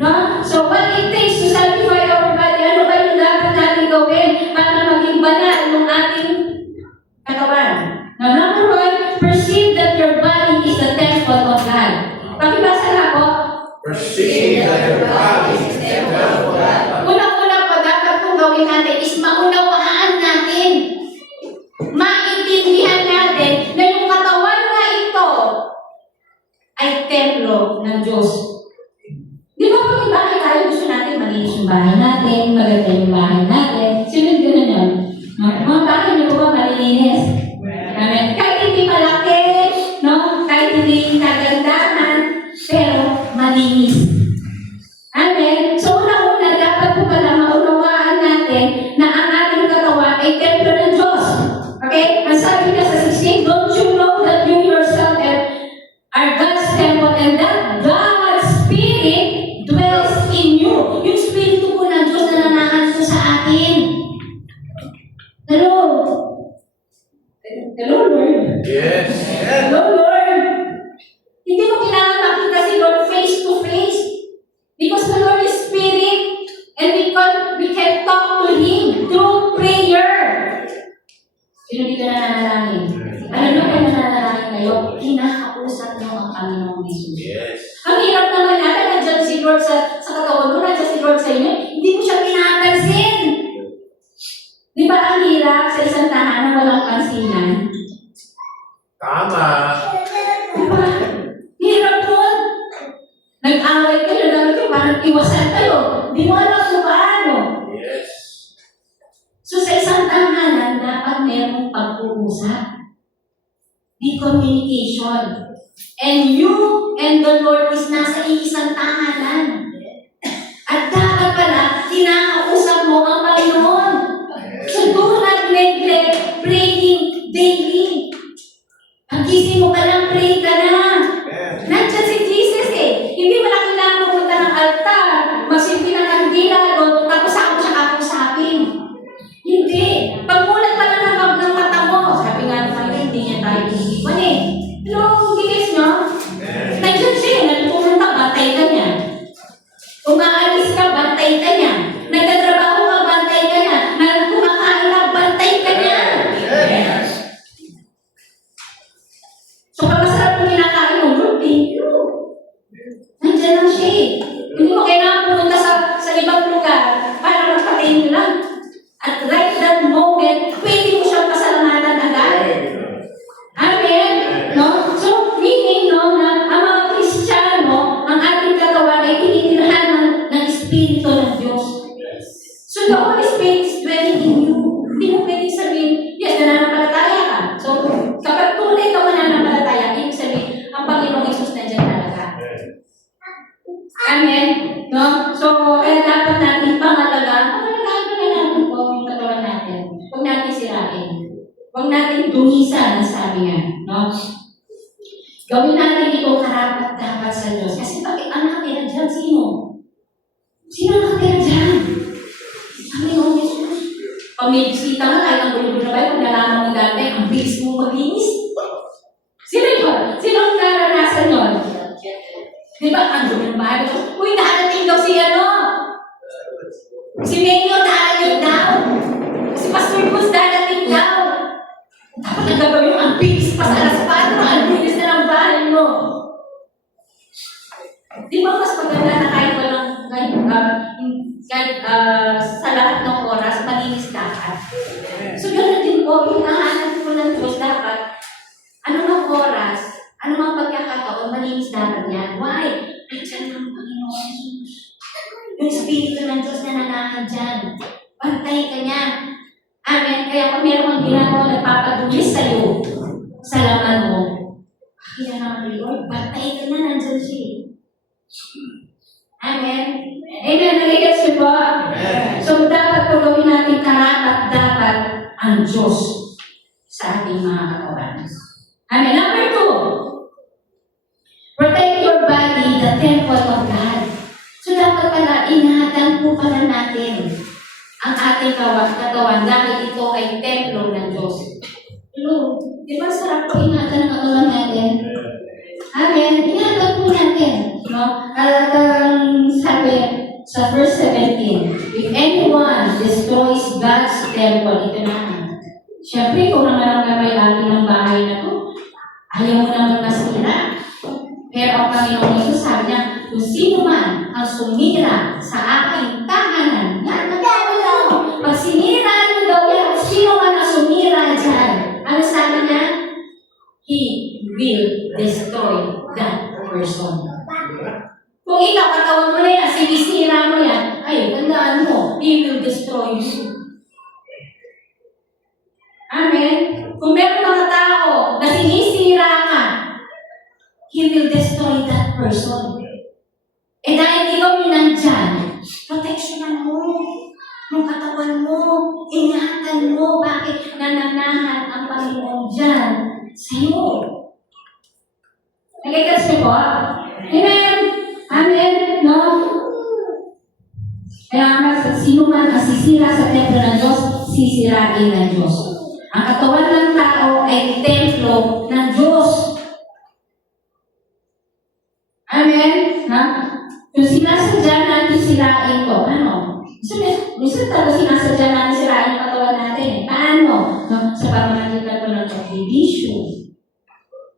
No? So, what it takes to sanctify our body, ano ba yung dapat natin gawin para maging banal ng ating katawan? Now, number 1, perceive that your body is the temple of God. Pakibasa na ako. Perceive that your body is the temple of God. Unang-una po, dapat kong gawin natin is maunawaan natin. Maintindihan natin na yung katawan na ito ay templo ng Diyos. Di ba pag yung bahay tayo, gusto natin malinis yung bahay natin, maganda yung bahay natin. Sino gano'n yun? Mga bahay niyo ba malilinis? Amen. Kahit hindi malaki, no? Kahit hindi kagandahan, pero malinis. Amen. So, una-una, dapat po pala maunawaan natin na ang ating katawan ay templo ng Diyos. Okay? Ang sabi niya sa 16, don't you know that you yourself are God's temple and that God's Spirit dwells in you. Yung Spirito po ng Diyos na nanahan po sa atin. Hello? Hello, Lord? Yes. Hello, Lord? Hindi mo kailangan makita si Lord face to face. Because the Lord is Spirit and we can talk to Him through prayer. Sino dito na nananalangin? Alam mo kung nananalangin kayo, kinakausap niyo ang Panginoong Jesus. Yes. Ang hirap naman natin, nandiyan si Lord sa katawan mo, nandiyan si Lord sa inyo, hindi mo siya pinapansin. Di ba ang hirap sa isang tahanan walang pansinan? Tama. Diba? Hirap doon. Nag-away kayo, parang iwasan kayo. Di mo alam kung paano. Yes. So sa isang tahanan, dapat merong pag-uusap. Di communication. And you and the Lord is nasa iisang tahanan. At dapat pala, kinakausap mo ang Panginoon. So do not neglect praying daily. Pagising mo ka lang, pray ka na. Nandiyan si Jesus eh. Hindi mo na kailangan pumunta ng altar, magsimpi ng kandila doon, tapos ako siya kakusapin. Hindi. Pagmulat pa lang ng mata mo, sabi nga naman, hindi niya tayo iniiwan eh. Pero kung gilis nyo, nandiyan siya, nagpumunta, bantay ka niya. Umaalis ka, bantay ka niya. Nagtatrabaho ka, bantay ka niya. Kumakain ka, bantay ka niya. So pag masarap yung kinakain mo, Lord, thank you. Nandiyan lang siya eh. Hindi mo kailangan pumunta sa ibang lugar para magpatayin mo lang. At right that moment, pwede mo siyang pasalamatan agad. Amen? No? So, meaning, no, na ang mga Kristiyano, ang ating katawan ay tinitirhan ng Espiritu ng Diyos. So, the Holy Spirit is dwelling in you. Hindi mo pwedeng sabihin, yes, nananampalataya ka. So, kapag tunay ka mananampalataya, ibig sabihin, ang Panginoong Isus nandiyan talaga. Amen? No? So, kaya dapat natin pangalagaan pa natin po yung katawan natin. Huwag natin sirain. Huwag natin dumisan, ang sabi nga. No? Gawin natin ito karapat-dapat sa Diyos. Kasi bakit ang nakatira dyan? Sino? Sino nakatira dyan? Panginoong Yesus. Pag may bisita nga, kahit ang bulog na bayo, kung nalaman mo dati, ang bilis mo maglinis. Sino yun? Sino ang naranasan yun? Di ba? Ang dumi ng bahay. Uy, darating daw si ano? Si Mayor darating daw. Si Pastor Cruz darating daw. Dapat nagagawin yung ang bilis pa sa alas 4, ang bilis na ng bahay mo. Di ba mas maganda na kahit walang sa lahat ng oras, malinis dapat. So, gano'n din po, yung nahanap ko ng Diyos dapat, anumang oras, anumang pagkakataon, malinis dapat yan. Why? Nandiyan ang Panginoon Jesus. Yung Espiritu ng Diyos na nanahan dyan. Bantay ka niya. Amen. Kaya kung meron kang ginagawa, nagpapadulis sa'yo sa laman mo, kaya naman, Lord, bantay ka na, nandyan siya. Amen. Amen. Nagigets niyo po? So, dapat po gawin natin karapat-dapat ang Diyos sa ating mga katawan. Amen. Number 2, protect your body, the temple of God. So, dapat pala, ingatan po pala natin ang ating katawan dahil ito ay templo ng Diyos. Hello, di ba sarap po ingatan ang katawan natin? Amen. Ingatan po natin. No? At sabi sa verse 17, if anyone destroys God's temple, ito na. Siyempre, kung naman ang may-ari ng bahay na to, ayaw mo naman masira. Pero ang Panginoong Yesus sabi niya, kung sino man ang sumira sa aking tahanan, yan, nagkawin mo. Pag sinira niyo daw yan, sino man ang sumira dyan, ano sabi niya? He will destroy that person. Kung ikaw, katawan mo na yan, sinisira mo yan, ay, tandaan mo, He will destroy you. Amen? Kung meron mga tao na sinisira ka, He will destroy that person. Eh dahil ikaw yung nandyan, proteksyonan mo yung katawan mo, ingatan mo, bakit nananahan ang Panginoon dyan sa'yo. Nagigets niyo po? Amen? Amen? No? Kaya nga, sino man ang sisira sa templo ng Diyos, sisirain ng Diyos. Ang katawan ng tao ay templo ng Diyos. Amen? Ha? Kung sinasadya natin sirain ko, ano? Minsan talaga sinasadya natin sirain ang katawan natin. Paano? No? Sa pamamagitan ko ng pag-ibisyo.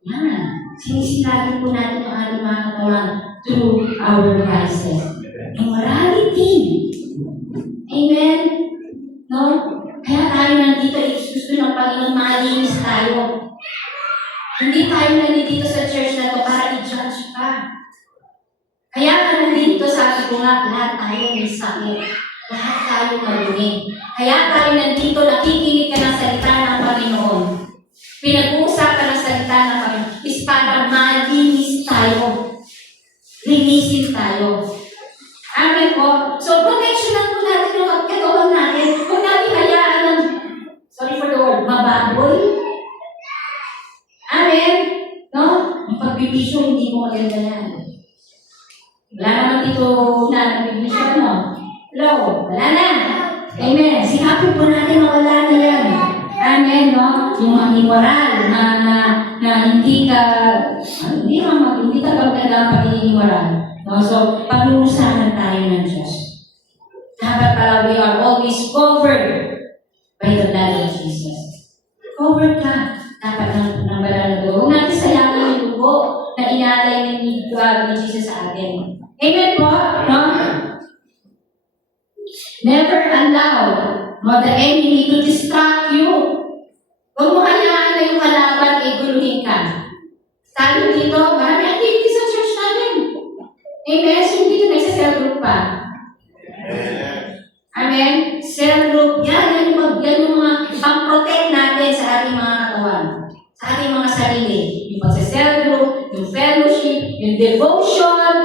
Yan. Sinisirain po natin ang ating mga katawan through our vices. Immorality. Amen? No? Kaya tayo nandito, gusto ng Panginoon, malinis tayo. Hindi tayo tayo nandito sa church na to para i-judge ka. Kaya ka nandito, sabi ko nga, lahat tayo may sakit. Lahat tayo marumi. Kaya tayo nandito, nakikinig ka ng salita ng Panginoon. Pinag-uusapan ng salita ng Panginoon is para malinis tayo. Linisin tayo. Amen po. So, protection po natin yung katawan natin. Kung natin hayaan ng, sorry for the word, mababoy. Amen? No? Ang pagbibisyo, hindi mo maganda yan. Wala naman dito na nagbibisyo, no? Hello? Wala na. Amen. Sikapin po natin na wala na yan. Amen, no? Yung mga immoral na hindi ka maganda ang pagiging moral. No? So, pag-uusahan tayo ng Diyos. Dapat pala we are always covered by the blood of Jesus. Covered ka. Dapat ng banal na dugo. Huwag natin sayangan yung dugo na inalay ng blood ni Jesus sa atin. Amen po? No? Never allow the enemy to distract you. Huwag mo hayaan na yung kalaban ay guluhin ka. Tayo dito, marami activities sa church natin. Amen? So, dito nagsa-cell group pa. Amen? Cell group, yan yung mga pang-protect natin sa ating mga katawan. Sa ating mga sarili. Yung pagsa-cell group, yung fellowship, yung devotion,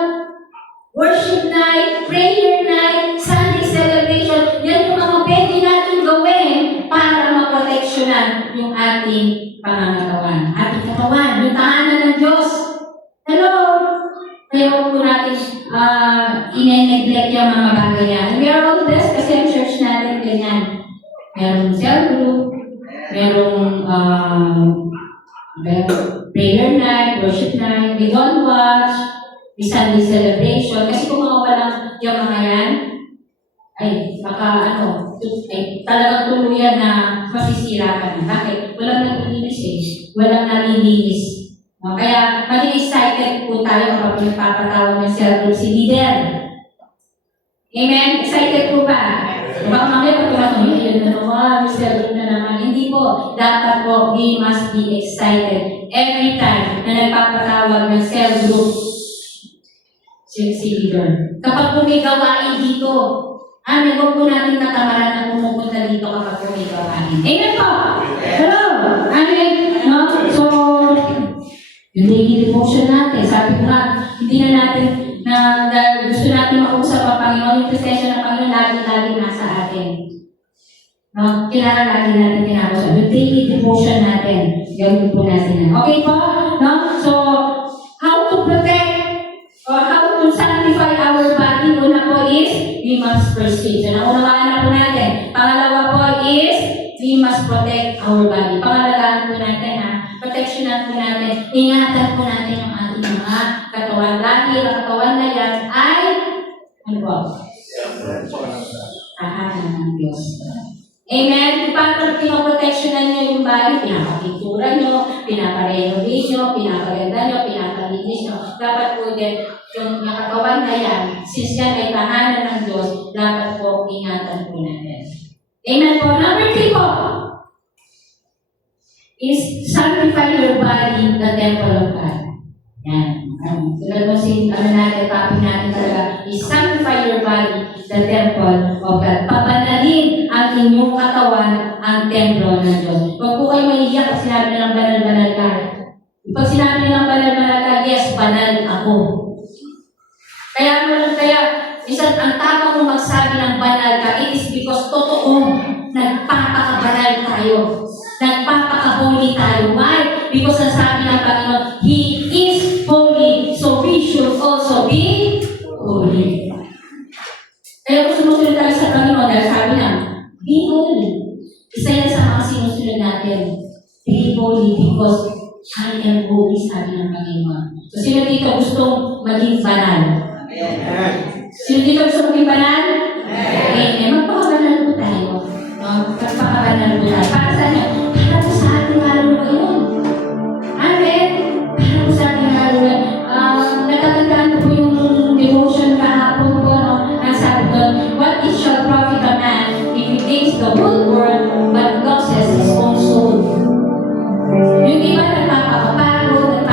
worship night, prayer night, Sunday celebration, yan yung mga pwede natin gawin para maproteksyonan yung ating pangangatawan. Ating katawan, yung tahanan ng Diyos. Hello? Kaya huwag po natin ine-neglect yung mga bagay yan. We are all blessed kasi ang church natin ganyan. Merong cell group, merong prayer night, worship night, we don't watch, may Sunday celebration. Kasi kung mga walang yung mga yan, ay baka talagang tuluyan na masisira ka na. Bakit? Walang naglilinis eh. Walang nalilinis. No? Kaya maging excited po tayo kapag nagpapatawag ng cell group si leader. Amen? Excited po ba? Baka mamaya pag tumatawag, yun na naman, cell group na naman. Hindi po. Dapat po, we must be excited every time na nagpapatawag ng cell group si leader. Kapag po may gawain dito, huwag po natin katamaran na pumupunta dito kapag po may gawain. Amen po! Hello! Amen! No? So, yung daily devotion natin, sabi ko nga, hindi na natin gusto natin makausap ang Panginoon, yung presensya ng Panginoon lagi-lagi nasa atin. No? Kailangan lagi natin kinakusap. Yung daily devotion natin, gawin po natin na. Okay po? No? So, how to protect or how to sanctify our body, una po is, we must persuade. So, naunawaan na po natin. Pangalawa po is, we must protect our body. Pangalagaan po natin proteksyonan po natin, ingatan po natin yung ating mga katawan. Dahil ang katawan na yan ay, ano po? Tahanan ng Diyos. Amen? Paano pinoproteksyonan nyo yung body? Pinapapintura nyo, pinaparenovate nyo, pinapaganda nyo, pinapalinis nyo. Dapat po din, yung katawan na yan, since yan ay tahanan ng Diyos, dapat po ingatan po natin. Amen po. Number 3 po is sanctify your body, the temple of God. Yan. Tulad mo natin, topic natin talaga, is sanctify your body, the temple of God. Pabanalin ang inyong katawan, ang templo ng Diyos. Huwag po kayo maiiyak pag sinabi nilang banal-banal ka. Pag sinabi nilang banal-banal ka, yes, banal ako. Kaya isang ang tama kong magsabi ng banal ka, it is because totoo, nagpapakabanal tayo. Nagpapaka-holy tayo. Why? Because ang sabi ng Panginoon, He is holy, so we should also be holy. Kaya kung sumusunod tayo sa Panginoon, dahil sabi niya, be holy. Isa yan sa mga sinusunod natin. Be holy because I am holy, sabi ng Panginoon. So, sino dito gustong maging banal? Sino dito gusto maging banal? Amen. Magpakabanal po tayo. Magpakabanal po tayo. Para sa niyo, para po sa ating kaluluwa yun. Amen. Para po sa ating kaluluwa. Natatandaan po yung devotion kahapon po, nasabi ko, what it shall profit a man if he gains the whole world but loses his own soul. Yung iba nagpapakapagod,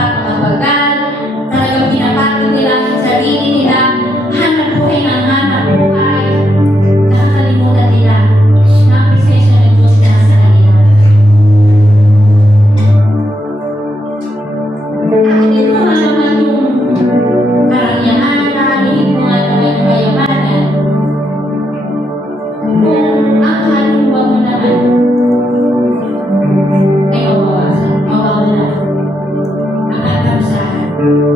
Anong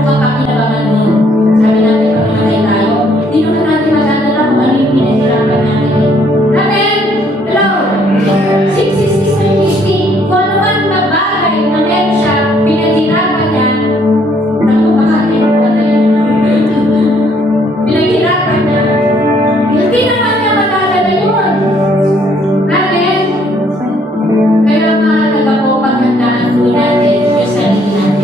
kapakinabangan nun? Sabi natin, pag namatay tayo, hindi naman natin magdadala kung ano yung pinaghirapan natin. Amen? Hello? Since kung ano man na bagay na meron siya, pinaghirapan niya, naku, baka pinaghirapan niya, hindi naman niya magdadala yun. Amen? Kaya mahalaga po paghandaan po natin yung sarili natin.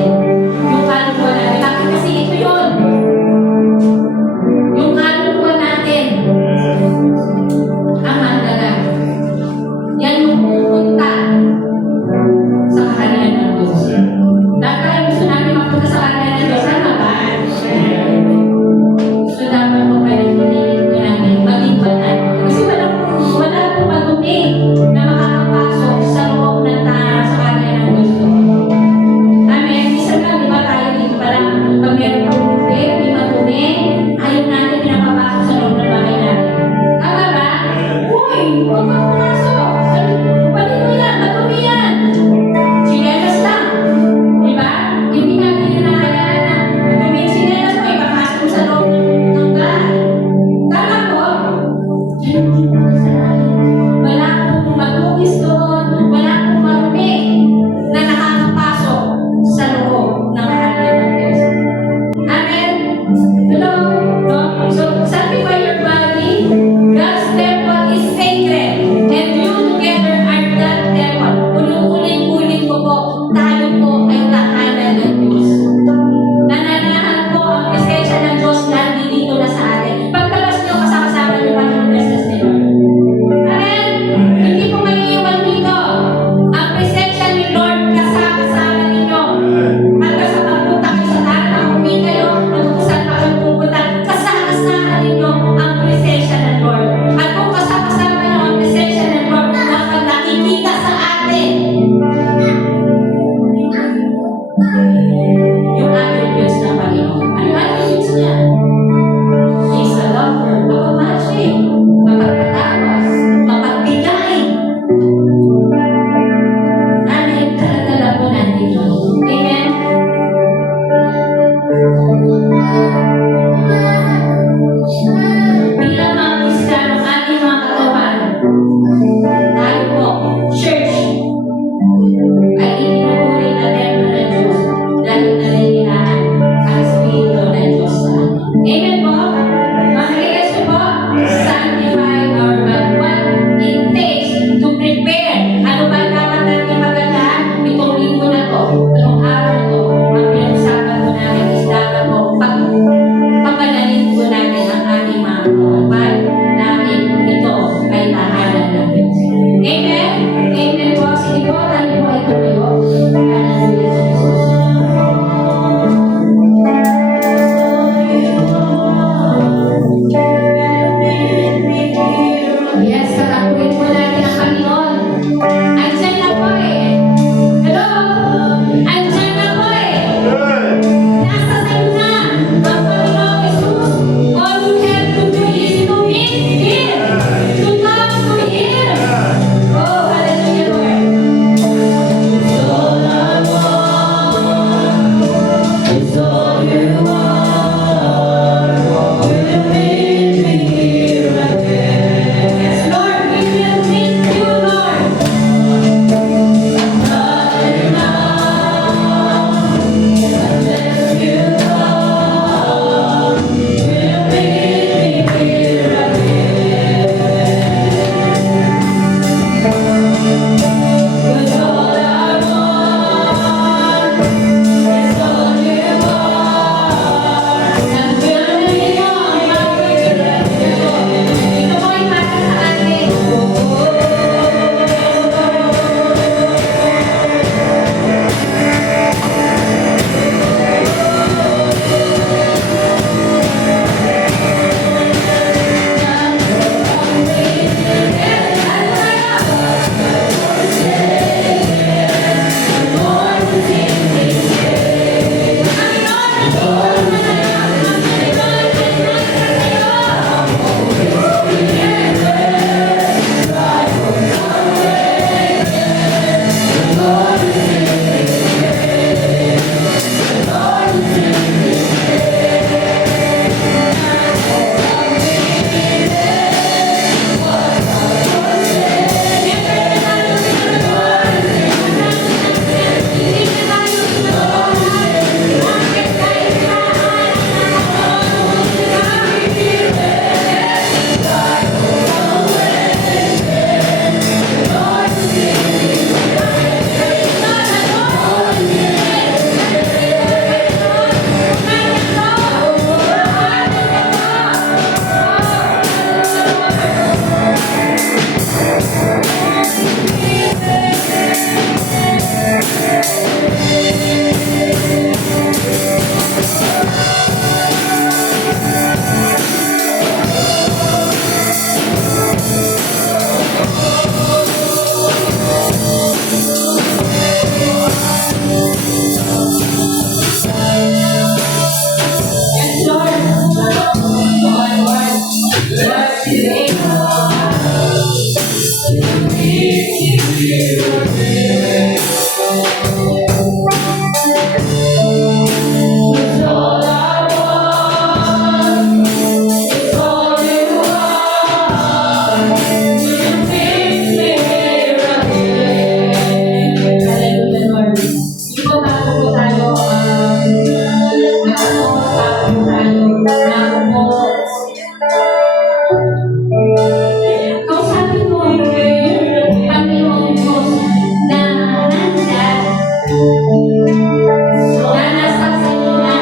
na nasa sa inyo na.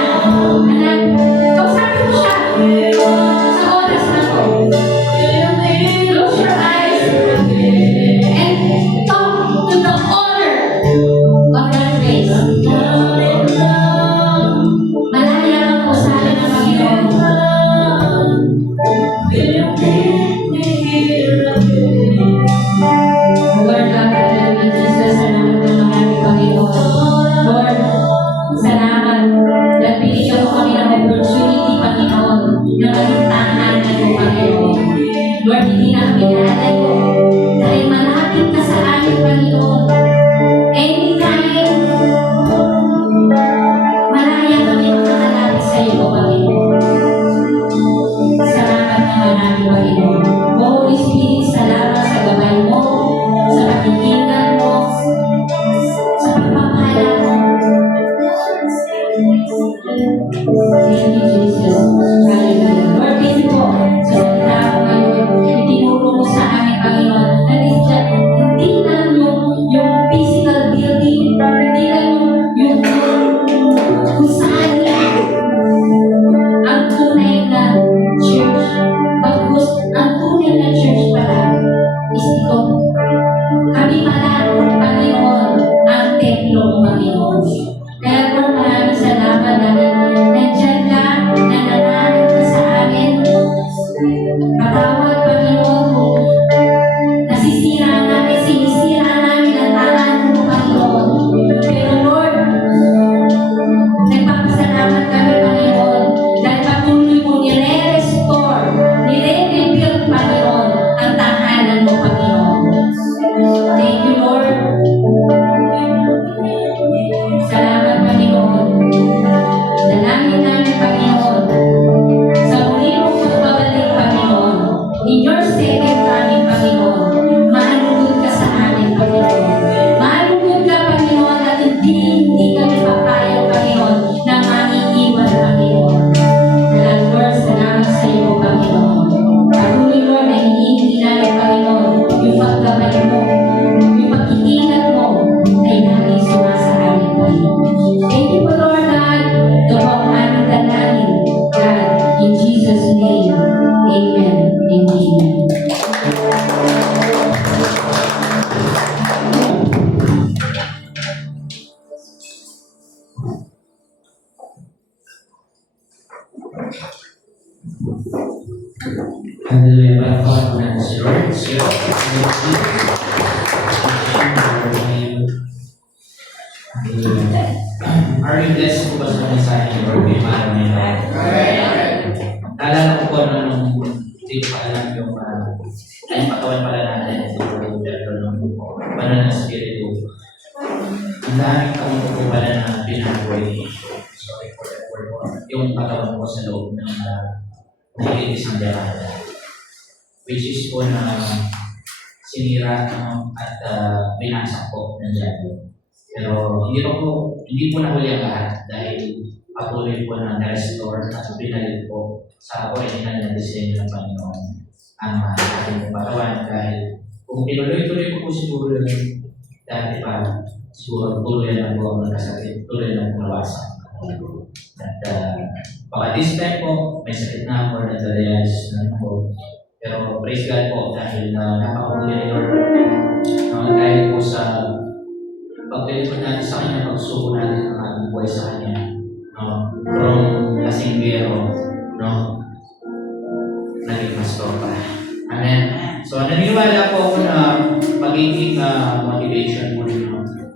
Anak, kausapin mo siya sa oras na to. Close your eyes and talk to the owner of that place. Malaya ang kausapin ng Panginoon. Lord God, hallelujah, Jesus, salamat ng marami, Panginoon. Lord, salamat dahil binigyan mo kami ng opportunity, Panginoon, na maging tahanan mo, Panginoon. Lord, hindi na kami lalayo dahil malapit ka sa amin, Panginoon. Anytime, malaya kami makakalapit sa iyo, Panginoon. Salamat ng marami, Panginoon. Holy Spirit, salamat sa gabay mo, sa pakikinggan mo, sa pagpapala mo. Thank you, Jesus. Hallelujah. Lord, thank you po sa salita mo ngayon. Itinuro mo sa amin, Panginoon, na hindi lang yung physical building, hindi lang yung kung saan ang tunay na church. Bagkus, ang tunay na church pala is ito. Kami pala, Panginoon, ang templo ng Panginoon. Kaya po maraming salamat dahil nandyan ka, nananalig ka sa amin. Patawad, Panginoon, kung nasisira namin, sinisira namin ang talaan mo, Panginoon. Pero Lord, nagpapasalamat kami, Panginoon, dahil patuloy mo nire-restore, nire-rebuild, Panginoon, ang tahanan mo, Panginoon. Thank you, Lord. Salamat, Panginoon. Dalangin namin, Panginoon, sa muli mong pagbabalik, Panginoon, in your second coming, Panginoon, maalugod ka sa amin, Panginoon. Maalugod ka, Panginoon, at hindi kami papayag, Panginoon, na maiiwan, Panginoon. Kaya, Lord, salamat sa iyo, Panginoon. Patuloy, Lord, na hinihingi namin, Panginoon, yung paggabay mo, yung pag-iingat mo, ay namin sumasa amin, Panginoon. Thank you po, Lord God. Ito po ang aming dalangin, God, in Jesus' name. Amen and amen. Hallelujah. Welcome to the Lord. Are you blessed po ba sa mensahe ni Lord? May mahal nila. Naalala ko po nung hindi ko alam yung katawan pala natin. Banal na spirito. Ang daming taon ko po pala na binagoy. Sorry for that word. Yung katawan ko sa loob ng naiinis ng derada. Which is po na sinira at binasak po ng Diablo. Pero hindi po nahuli ang lahat dahil patuloy po na na-restore at binalik po sa original na disenyo ng Panginoon ang ating katawan. Dahil kung tinuloy-tuloy ko po siguro yun, dati pa siguro tuloy lang po ang nagkasakit, tuloy lang po nawasan. At baka this time po, may sakit na ako, na-realize na po. Pero praise God po dahil napakahuli ni Lord. Dahil po sa pagtilikod natin sa Kanya, pagsuko natin ang ating buhay sa Kanya. From lasinggero, naging pastor pa. Amen. So, naniniwala po ako na magiging motivation mo rin.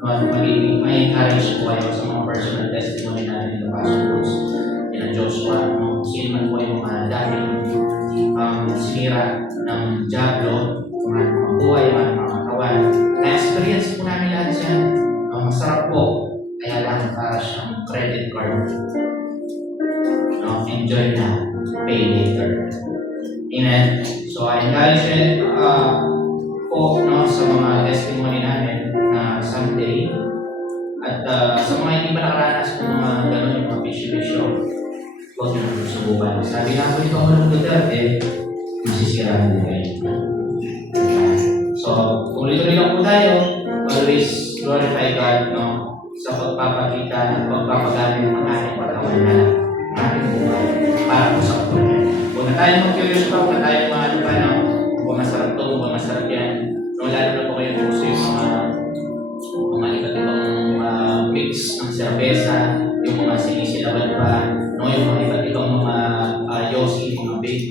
Magiging may encourage po kayo sa mga personal testimony natin ng pastors. Yan Joshua, sino man po yung mga dating sinira ng Diablo, mga buhay, mga katawan. Na-experience po namin lahat yan. Masarap po. Kaya lang para siyang credit card. Enjoy na. Pay later. Amen. So, I encourage po sa mga testimony namin na someday. At sa mga hindi pa nakaranas ng mga gano'n yung mga vision, huwag nyo nang subukan. Sabi nga po ito ng Duterte, masisiraan din kayo. So, tuloy-tuloy lang po tayo. Always glorify God, sa pagpapakita at pagpapagamit ng ating katawan na ating buhay para po sa katawan. Huwag na tayo mag-curious pa, huwag na tayo mga kung masarap to, kung masarap yan. No, lalo na po kayo puso yung mga iba't ibang mix ng serbesa, yung mga sinisilaban pa, no, yung mga iba't ibang mga yosi, mga bake.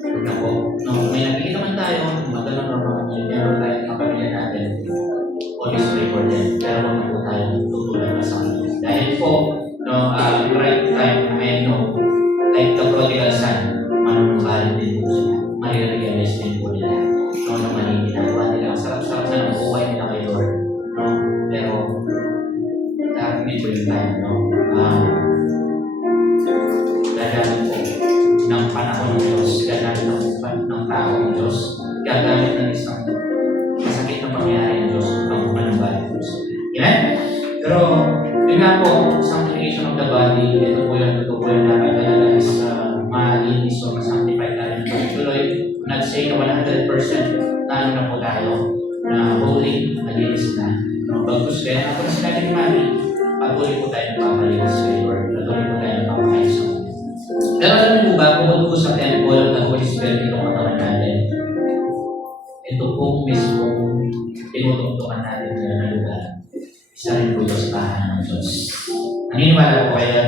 Huwag na po. No, may nakikita man tayo, magalang na mga meron tayo ng pamilya natin. Always pray for them. Pero huwag na po tayo tutulad na sa kanila. Dahil po, no, right time, I know, like the prodigal son, manunungkarin din po sila. Marirealize din po nila. No, na mali ginagawa nila. Ang sarap-sarap na ng buhay nila kay Lord. No? Pero, dapat din po yung time, no? Gagamit po ng panahon ng Diyos, gagamit ng tao ng Diyos, gagamit ng isang masakit na pangyayari ng Diyos upang manambali po sa Amen? Pero, yun nga po, sanctification of the body, ito po yung dapat talaga is malinis o masanctify tayo ng tuloy. Not say na 100% na ano na po tayo, na holy, malinis na. Bagus kaya ako na sinabi ni Mami, patuloy po tayo napapalinis kay Lord, patuloy po tayo napapakain sa Kanya. Pero alam niyo ba, bukod po sa temple ng Holy Spirit itong katawan natin, ito po mismo tinutungtungan natin na lugar. Isa rin po ito sa tahanan ng Diyos. Naniniwala po kayo?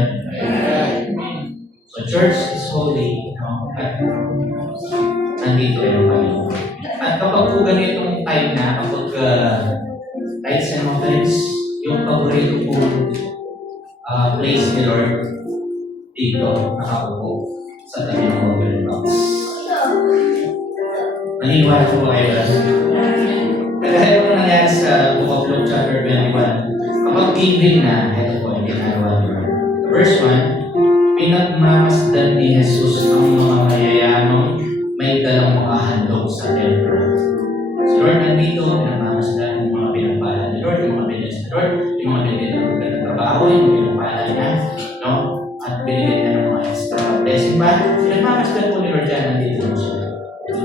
So church is holy. At nandito rin ang Panginoon. At kapag po ganitong time na, kapag tithes and offerings, yung paborito pong place ni Lord dito, nakaupo sa tabi ng offering box. Naniniwala po ba kayo? Kagaya mo nangyari sa Book of Luke chapter 21, kapag giving na, ito po yung ginagawa niyo. Verse 1, pinagmamasdan ni Jesus ang mga mayayaman may dalang mga handog sa templo. Si Lord nandito, pinagmamasdan ang mga pinagpala ni Lord, yung mga binigyan ni Lord, yung mga binigyan ng trabaho, yung mga pinagpala niya, no? At binigyan niya ng mga extra blessing ba? Pinagmamasdan po ni Lord yan, nandito mo siya.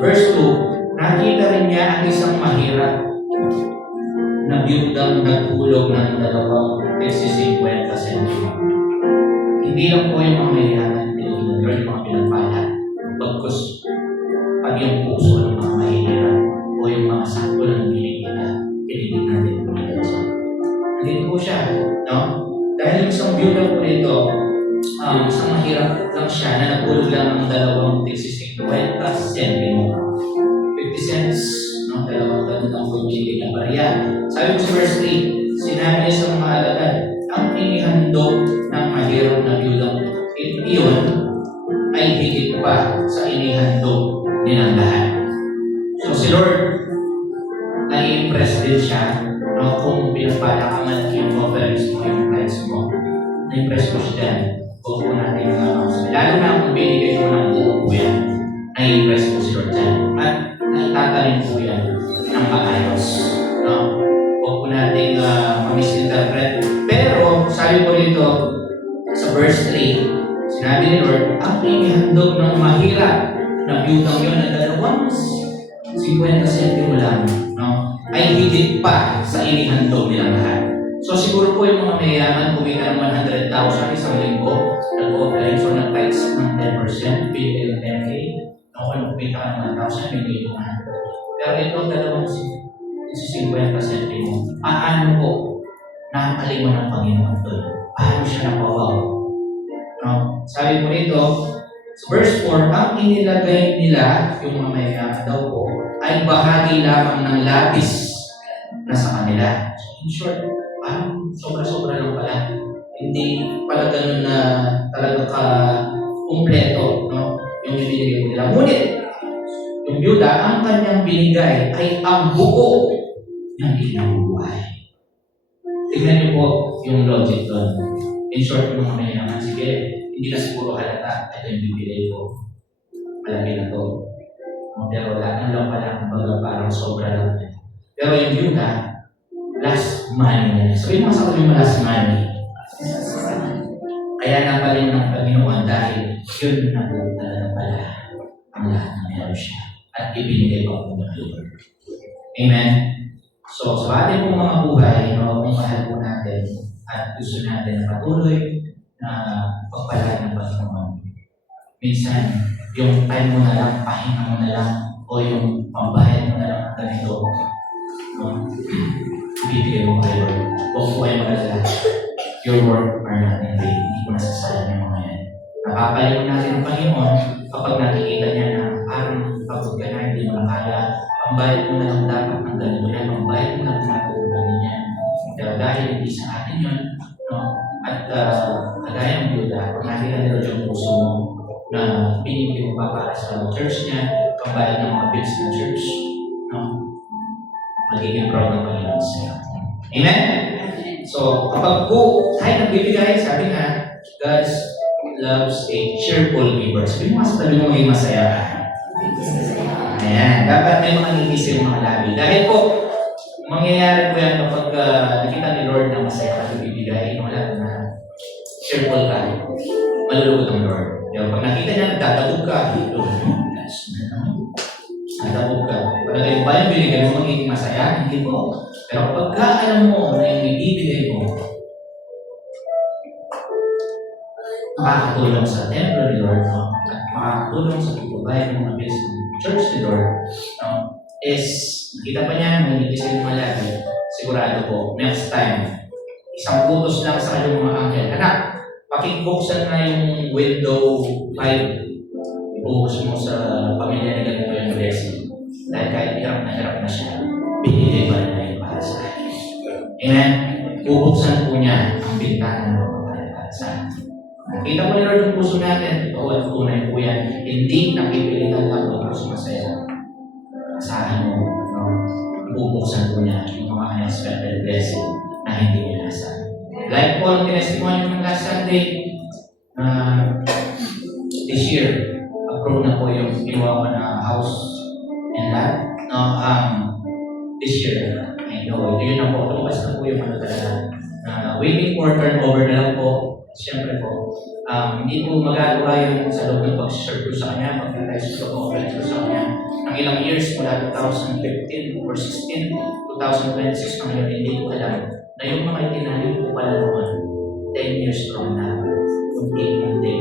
Verse 2, nakita rin niya ang isang mahirap na biyudang nagkulog ng 2.50 sentimo. Hindi lang po yung mga mahirapan, yung mga pinagpala. Bagkus, pag yung puso ng mga mahirap o yung mga sakto ng binigyan, pinigil natin po nila siya. Nandito po siya, no? Dahil isang biyuda po nito, isang mahirap lang siya na nagkulog lang ng 2.50 sentimo. 50 cents, no? 2 ganun ang bumibigay ng barya. Sabi ko sa verse 3, sinabi niya sa mga alagad, ang inihandog ng mahirap na biyudang iyon ay higit pa sa inihandog nilang lahat. So si Lord, nai-impress din siya, no, kung pinapala ka man yung offerings mo, yung tithes mo, na-impress ko siya. Huwag po natin lalo na kung binigay mo ng buo po yan, nai-impress ko si Lord dyan. At naitatanin po yan ng maayos. No? Huwag po natin ma-misinterpret. Pero, sabi po dito, sa verse 3, sinabi ni Lord, ang inihandog ng mahirap na biyutang yun na 2.50 sentimo lang, no, ay higit pa sa inihandog nilang lahat. So siguro po yung mga mayayaman kumita ng 100,000 isang linggo, nag-offering so nag-tithes ng 10%, pinigay ng 10K, no, kung kumita ka ng 1,000, pinigay ng 100. Pero ito 2.50 sentimo. Paano po nakakaliwan ng Panginoon doon? Paano siya napawaw? No? Sabi po dito, sa verse 4, ang inilagay nila, yung mga mayayaman daw po, ay bahagi lamang ng lapis na sa kanila. So, in short, parang sobra-sobra lang pala. Hindi pala ganun na talaga ka-kumpleto, no? Yung binigay ko nila. Ngunit, yung byuda, ang kanyang binigay ay ang buo ng inabubuhay. Tignan niyo po yung logic doon. In short, yung mga mayayaman, sige, hindi na siguro halata, ito yung bibili ko. Malaki na to. Pero lahat lang pala, kumbaga parang sobra lang. Pero yung byuda, last money na. Sabihin mo sa kami mo last money. Kaya napalin ng Panginoon dahil yun na po talaga pala ang lahat na meron siya. At ibinigay ko po ng Lord. Amen? So, sa ating pong mga buhay, kung mahal po natin, at gusto natin na patuloy na pagpalaan ng Panginoon. Minsan, yung time mo na lang, pahinga mo na lang, o yung pambayad mo na lang ng ganito, bibigay mo kayo. Huwag po kayo mag-alala. Your work are not in vain. Hindi ko nasasayang yung mga yan. Nakakalimutan natin ang Panginoon kapag nakikita niya na parang pagod ka na, hindi mo na kaya, pambayad mo na lang dapat ng ganito yan, pambayad mo na lang natulungan yan. Pero dahil hindi sa atin yun, no? At kagaya ng Buddha, kung nakita nila yung puso mo na pinili mo pa para sa church niya, pambayad ng mga bills ng church, no? Magiging proud ng Panginoon sa'yo. Amen? So, kapag po tayo nagbibigay, sabi nga, God loves a cheerful giver. Sabi mo nga sa tabi mo maging masaya. Ayan, dapat may mga ngipis yung mga labi. Dahil po, mangyayari po yan kapag nakita ni Lord na masaya ka nagbibigay, wala na cheerful ka, malulugod ang Lord. Kaya pag nakita niya, nagtatabog ka, nagtatabog ka. Palagay ba yung binigay mo magiging masaya? Hindi po. Pero pagka alam mo na yung ibibigay mo, makakatulong sa templo ni Lord, no? At makakatulong sa pagbabayad ng mga bills ng church ni Lord, no? Is, nakita pa niya, may nagigis yung malaki, sigurado po, next time, isang putos lang sa kanyang mga angel. Anak, pakibuksan na yung window 5, ibuhos mo sa pamilya na ganito yung blessing. Dahil kahit hirap na siya, binigay pa na yun para sa akin. Amen? Bubuksan po niya ang bintana ng para sa akin. Nakita mo ni Lord ang puso natin, ito at tunay po yan. Hindi napipilitan lang ang puso masaya. Asahan mo, no? Bubuksan po niya yung mga unexpected blessing na hindi niya nasa. Like po ang tinestimony ng last Sunday, this year, approve na po yung ginawa ko na house and lot. No, this year, I know, yun na po, lumabas na po yung ano talaga. Waiting for turnover na lang po. Siyempre po, hindi po magagawa yung sa loob ng pag-serve ko sa kanya, pag-test ko ko sa kanya. Ang ilang years mula 2015 or 16, 2026 na ngayon, hindi ko alam na yung mga itinanim ko pala naman 10 years from now, hindi,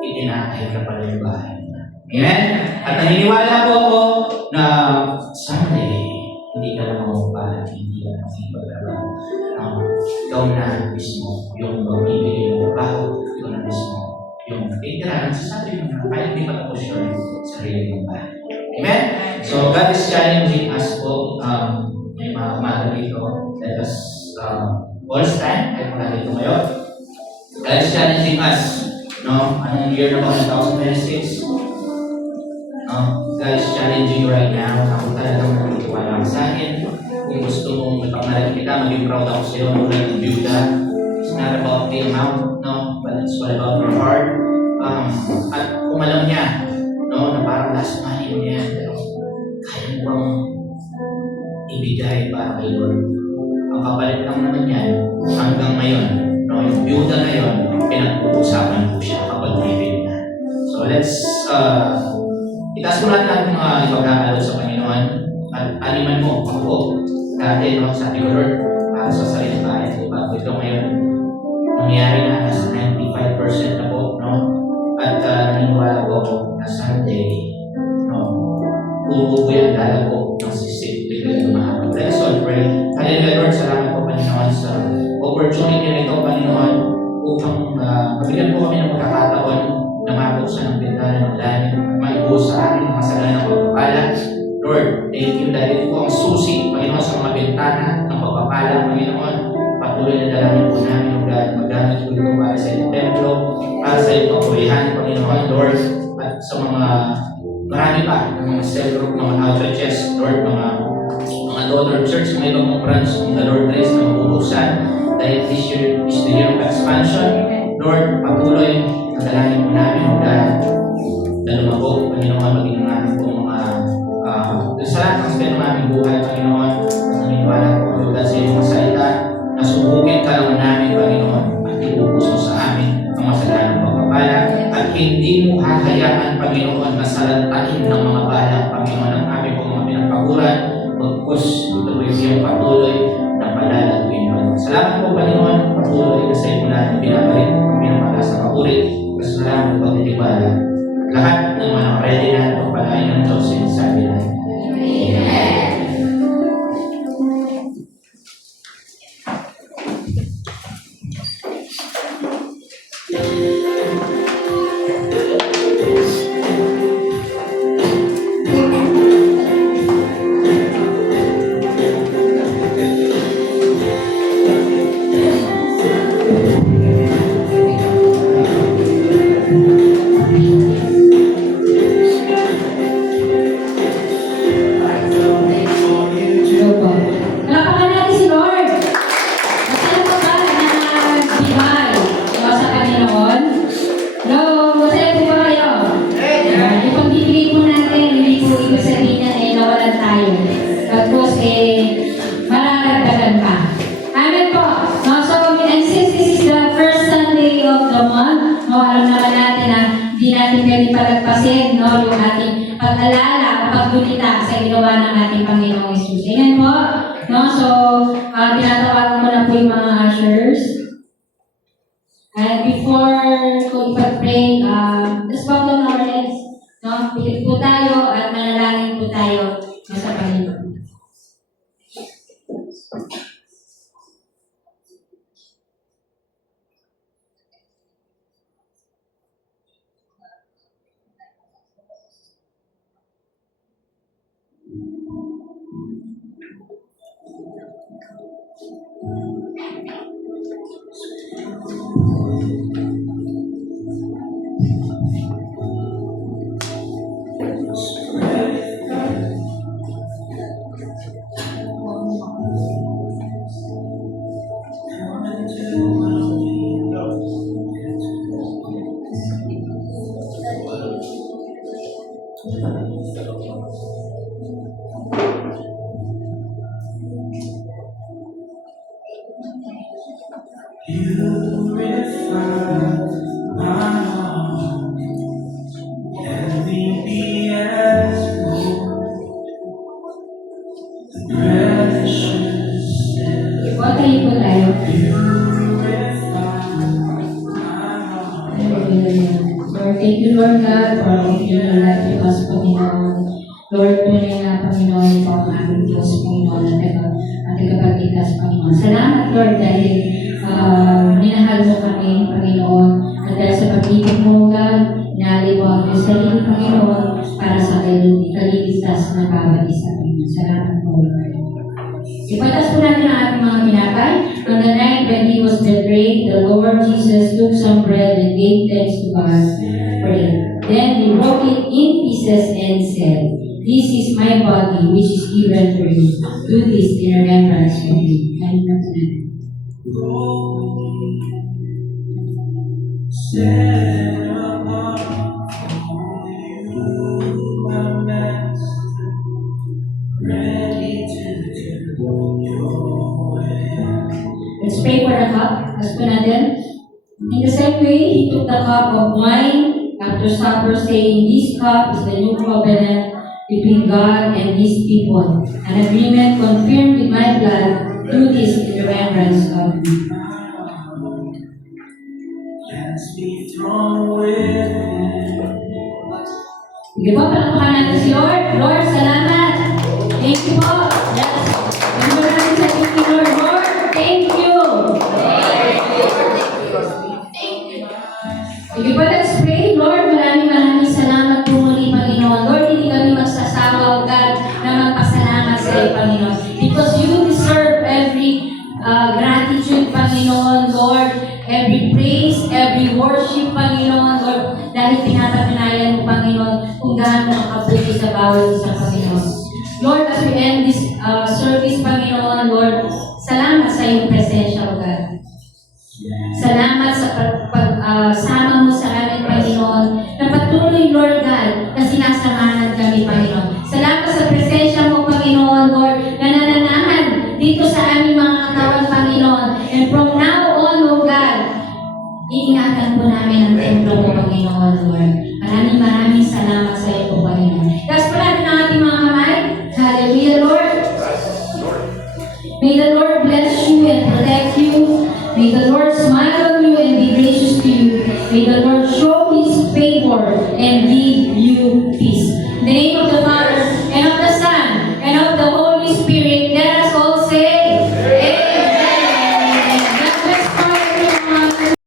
itinakay na pala yung bahay na. Amen? At naniniwala po ako na someday, hindi ka lang mamupahan, hindi ka lang magbagabang. Ikaw na mismo yung magbibigay ng trabaho, ikaw na mismo yung titira ng sasabi mo na kahit hindi pa tapos yung sarili ng bahay. Amen? So, God is challenging us po, may mga umaga dito. Let us all stand, kahit mga dito ngayon. God is challenging us, no? Anong year na ba? 2026? God is challenging you right now. Ako talagang nagtitiwala sa akin. Kung gusto mong ipagmalit kita, maging proud ako sa iyo, tulad ng Buddha. It's not about the amount, no? But it's all about your heart. At kung alam niya, no, na parang last money mo yan, pero kaya mo bang ibigay para kay Lord? Ang kapalit lang naman yan, hanggang ngayon, no, yung Buddha na yun, pinag-uusapan ko siya kapag bibig na. So let's, itaas mo natin ang mga ipagkakalo sa Panginoon at animan mo, ako, dati, no, sabi ko, Lord, para sa sarili bayan, diba? Ito ngayon, nangyari na, nasa 95% na po, no? At naniniwala ko na Sunday, no, puro po yan dala po ng sisig, bigla ng mahal. Let us all pray. Hallelujah, Lord, salamat po, Panginoon, sa opportunity na ito, Panginoon, upang mabigyan po kami ng pagkakataon na mabuksan ang bintana ng langit at maibuhos sa akin ang masaganang ng pagpapala. Lord, thank you dahil po ang susi, Panginoon, sa mga bintana ng pagpapala, Panginoon. Patuloy na dalangin po namin ang magamit po ito para sa iyong templo, para sa iyong kapurihan, Panginoon, Lord, at sa mga marami pa, mga cell group, mga outreaches, Lord, mga daughter church, mga ibang mga branch, mga Lord Grace na mabubuksan dahil this year is the year of expansion. Lord, patuloy na dalangin po namin ang na lumago, Panginoon, maging namin po mga sa lahat ng aspect ng aming buhay, Panginoon, naniniwala po tulad sa iyong salita, nasubukin ka lang namin, Panginoon, at iupuso sa amin ang masaganang pagpapala at hindi mo hahayaan, Panginoon, na salantain ng mga balang, Panginoon, ang aming po mga pinagpaguran, magpus, ito po yung patuloy na palalaguin. Salamat po, Panginoon, patuloy natin pinabalik, pinapalasa, mapulit, kasalanan, pagtitiwala. Lahat ng mga ready na pagpalain ng Diyos, sinasabi natin. Amen. Hello po. Palakpakan natin si Lord. Masaya po ba na nagbigay sa Panginoon? Hello, masaya po ba kayo? Yung pagbibigay po natin, hindi po ibig sabihin na nawalan tayo. Tapos mararagdagan pa. Amen po. No, so, and since this is the first Sunday of the month, no, alam naman natin na hindi natin pwede palagpasin, no, yung ating pag-alala, pagbulita sa ginawa ng ating Panginoong Jesus. Amen po. No, so, tinatawagan mo na po yung mga ushers. And before ko ipag-pray, let's bow down our heads. No, pilit po tayo at manalangin po tayo sa Panginoon. Tayo po tayo. Lord, thank you, Lord God, for opening your life to us, Panginoon. Lord, tunay na, Panginoon, ito ang aming Diyos, Panginoon, at tagapagligtas, Panginoon. Salamat, Lord, dahil minahal mo kami, Panginoon, at dahil sa pag-ibig mo, God, inaalay mo ang Diyos sarili, Panginoon, para sa kaligtas na bawat isa, Panginoon. Salamat po, Lord. Ipatas po natin ang ating mga pinapay. On the night when he was betrayed, the Lord Jesus took some bread and gave thanks to God for it. Then he broke it in pieces and said, "This is my body which is given for you. Do this in remembrance of me." Kain na po natin. Set apart for you, my master, ready to do your will. Let's pray for the cup. Let's po natin. In the same way, he took the cup of wine after supper, saying, "This cup is the new covenant between God and His people, an agreement confirmed with my blood. Do this in remembrance of me." Let's be thrown with it. Sige po, palakpakan natin si Lord. Lord, salamat. Thank you po. Yes. Remember natin sa thank you, Lord. Lord, thank you. Sige po, let's pray. Lord, maraming salamat po muli, Panginoon. Lord, hindi kami magsasawa, God, na magpasalamat sa iyo, Panginoon. Because you deserve every gratitude, Panginoon, Lord. Every praise, every worship, Panginoon, Lord. Dahil pinapatunayan mo, Panginoon, kung gaano ang kabuti sa bawat isa, Panginoon. Lord, as we end this service, Panginoon, Lord, salamat sa iyong presensya, O God. Salamat sa pagsama mo sa amin, Panginoon, na patuloy, Lord God, na sinasamahan kami, Panginoon. Salamat sa presensya mo, Panginoon, Lord, na nananahan dito sa aming mga katawan, Panginoon. And from now on, O God, iingatan po namin ang templo mo, Panginoon, Lord. Maraming salamat sa iyo po, Panginoon. Tapos po natin ang ating mga kamay. Hallelujah, Lord. May the Lord bless you and protect you. May the Lord smile on you and give you peace.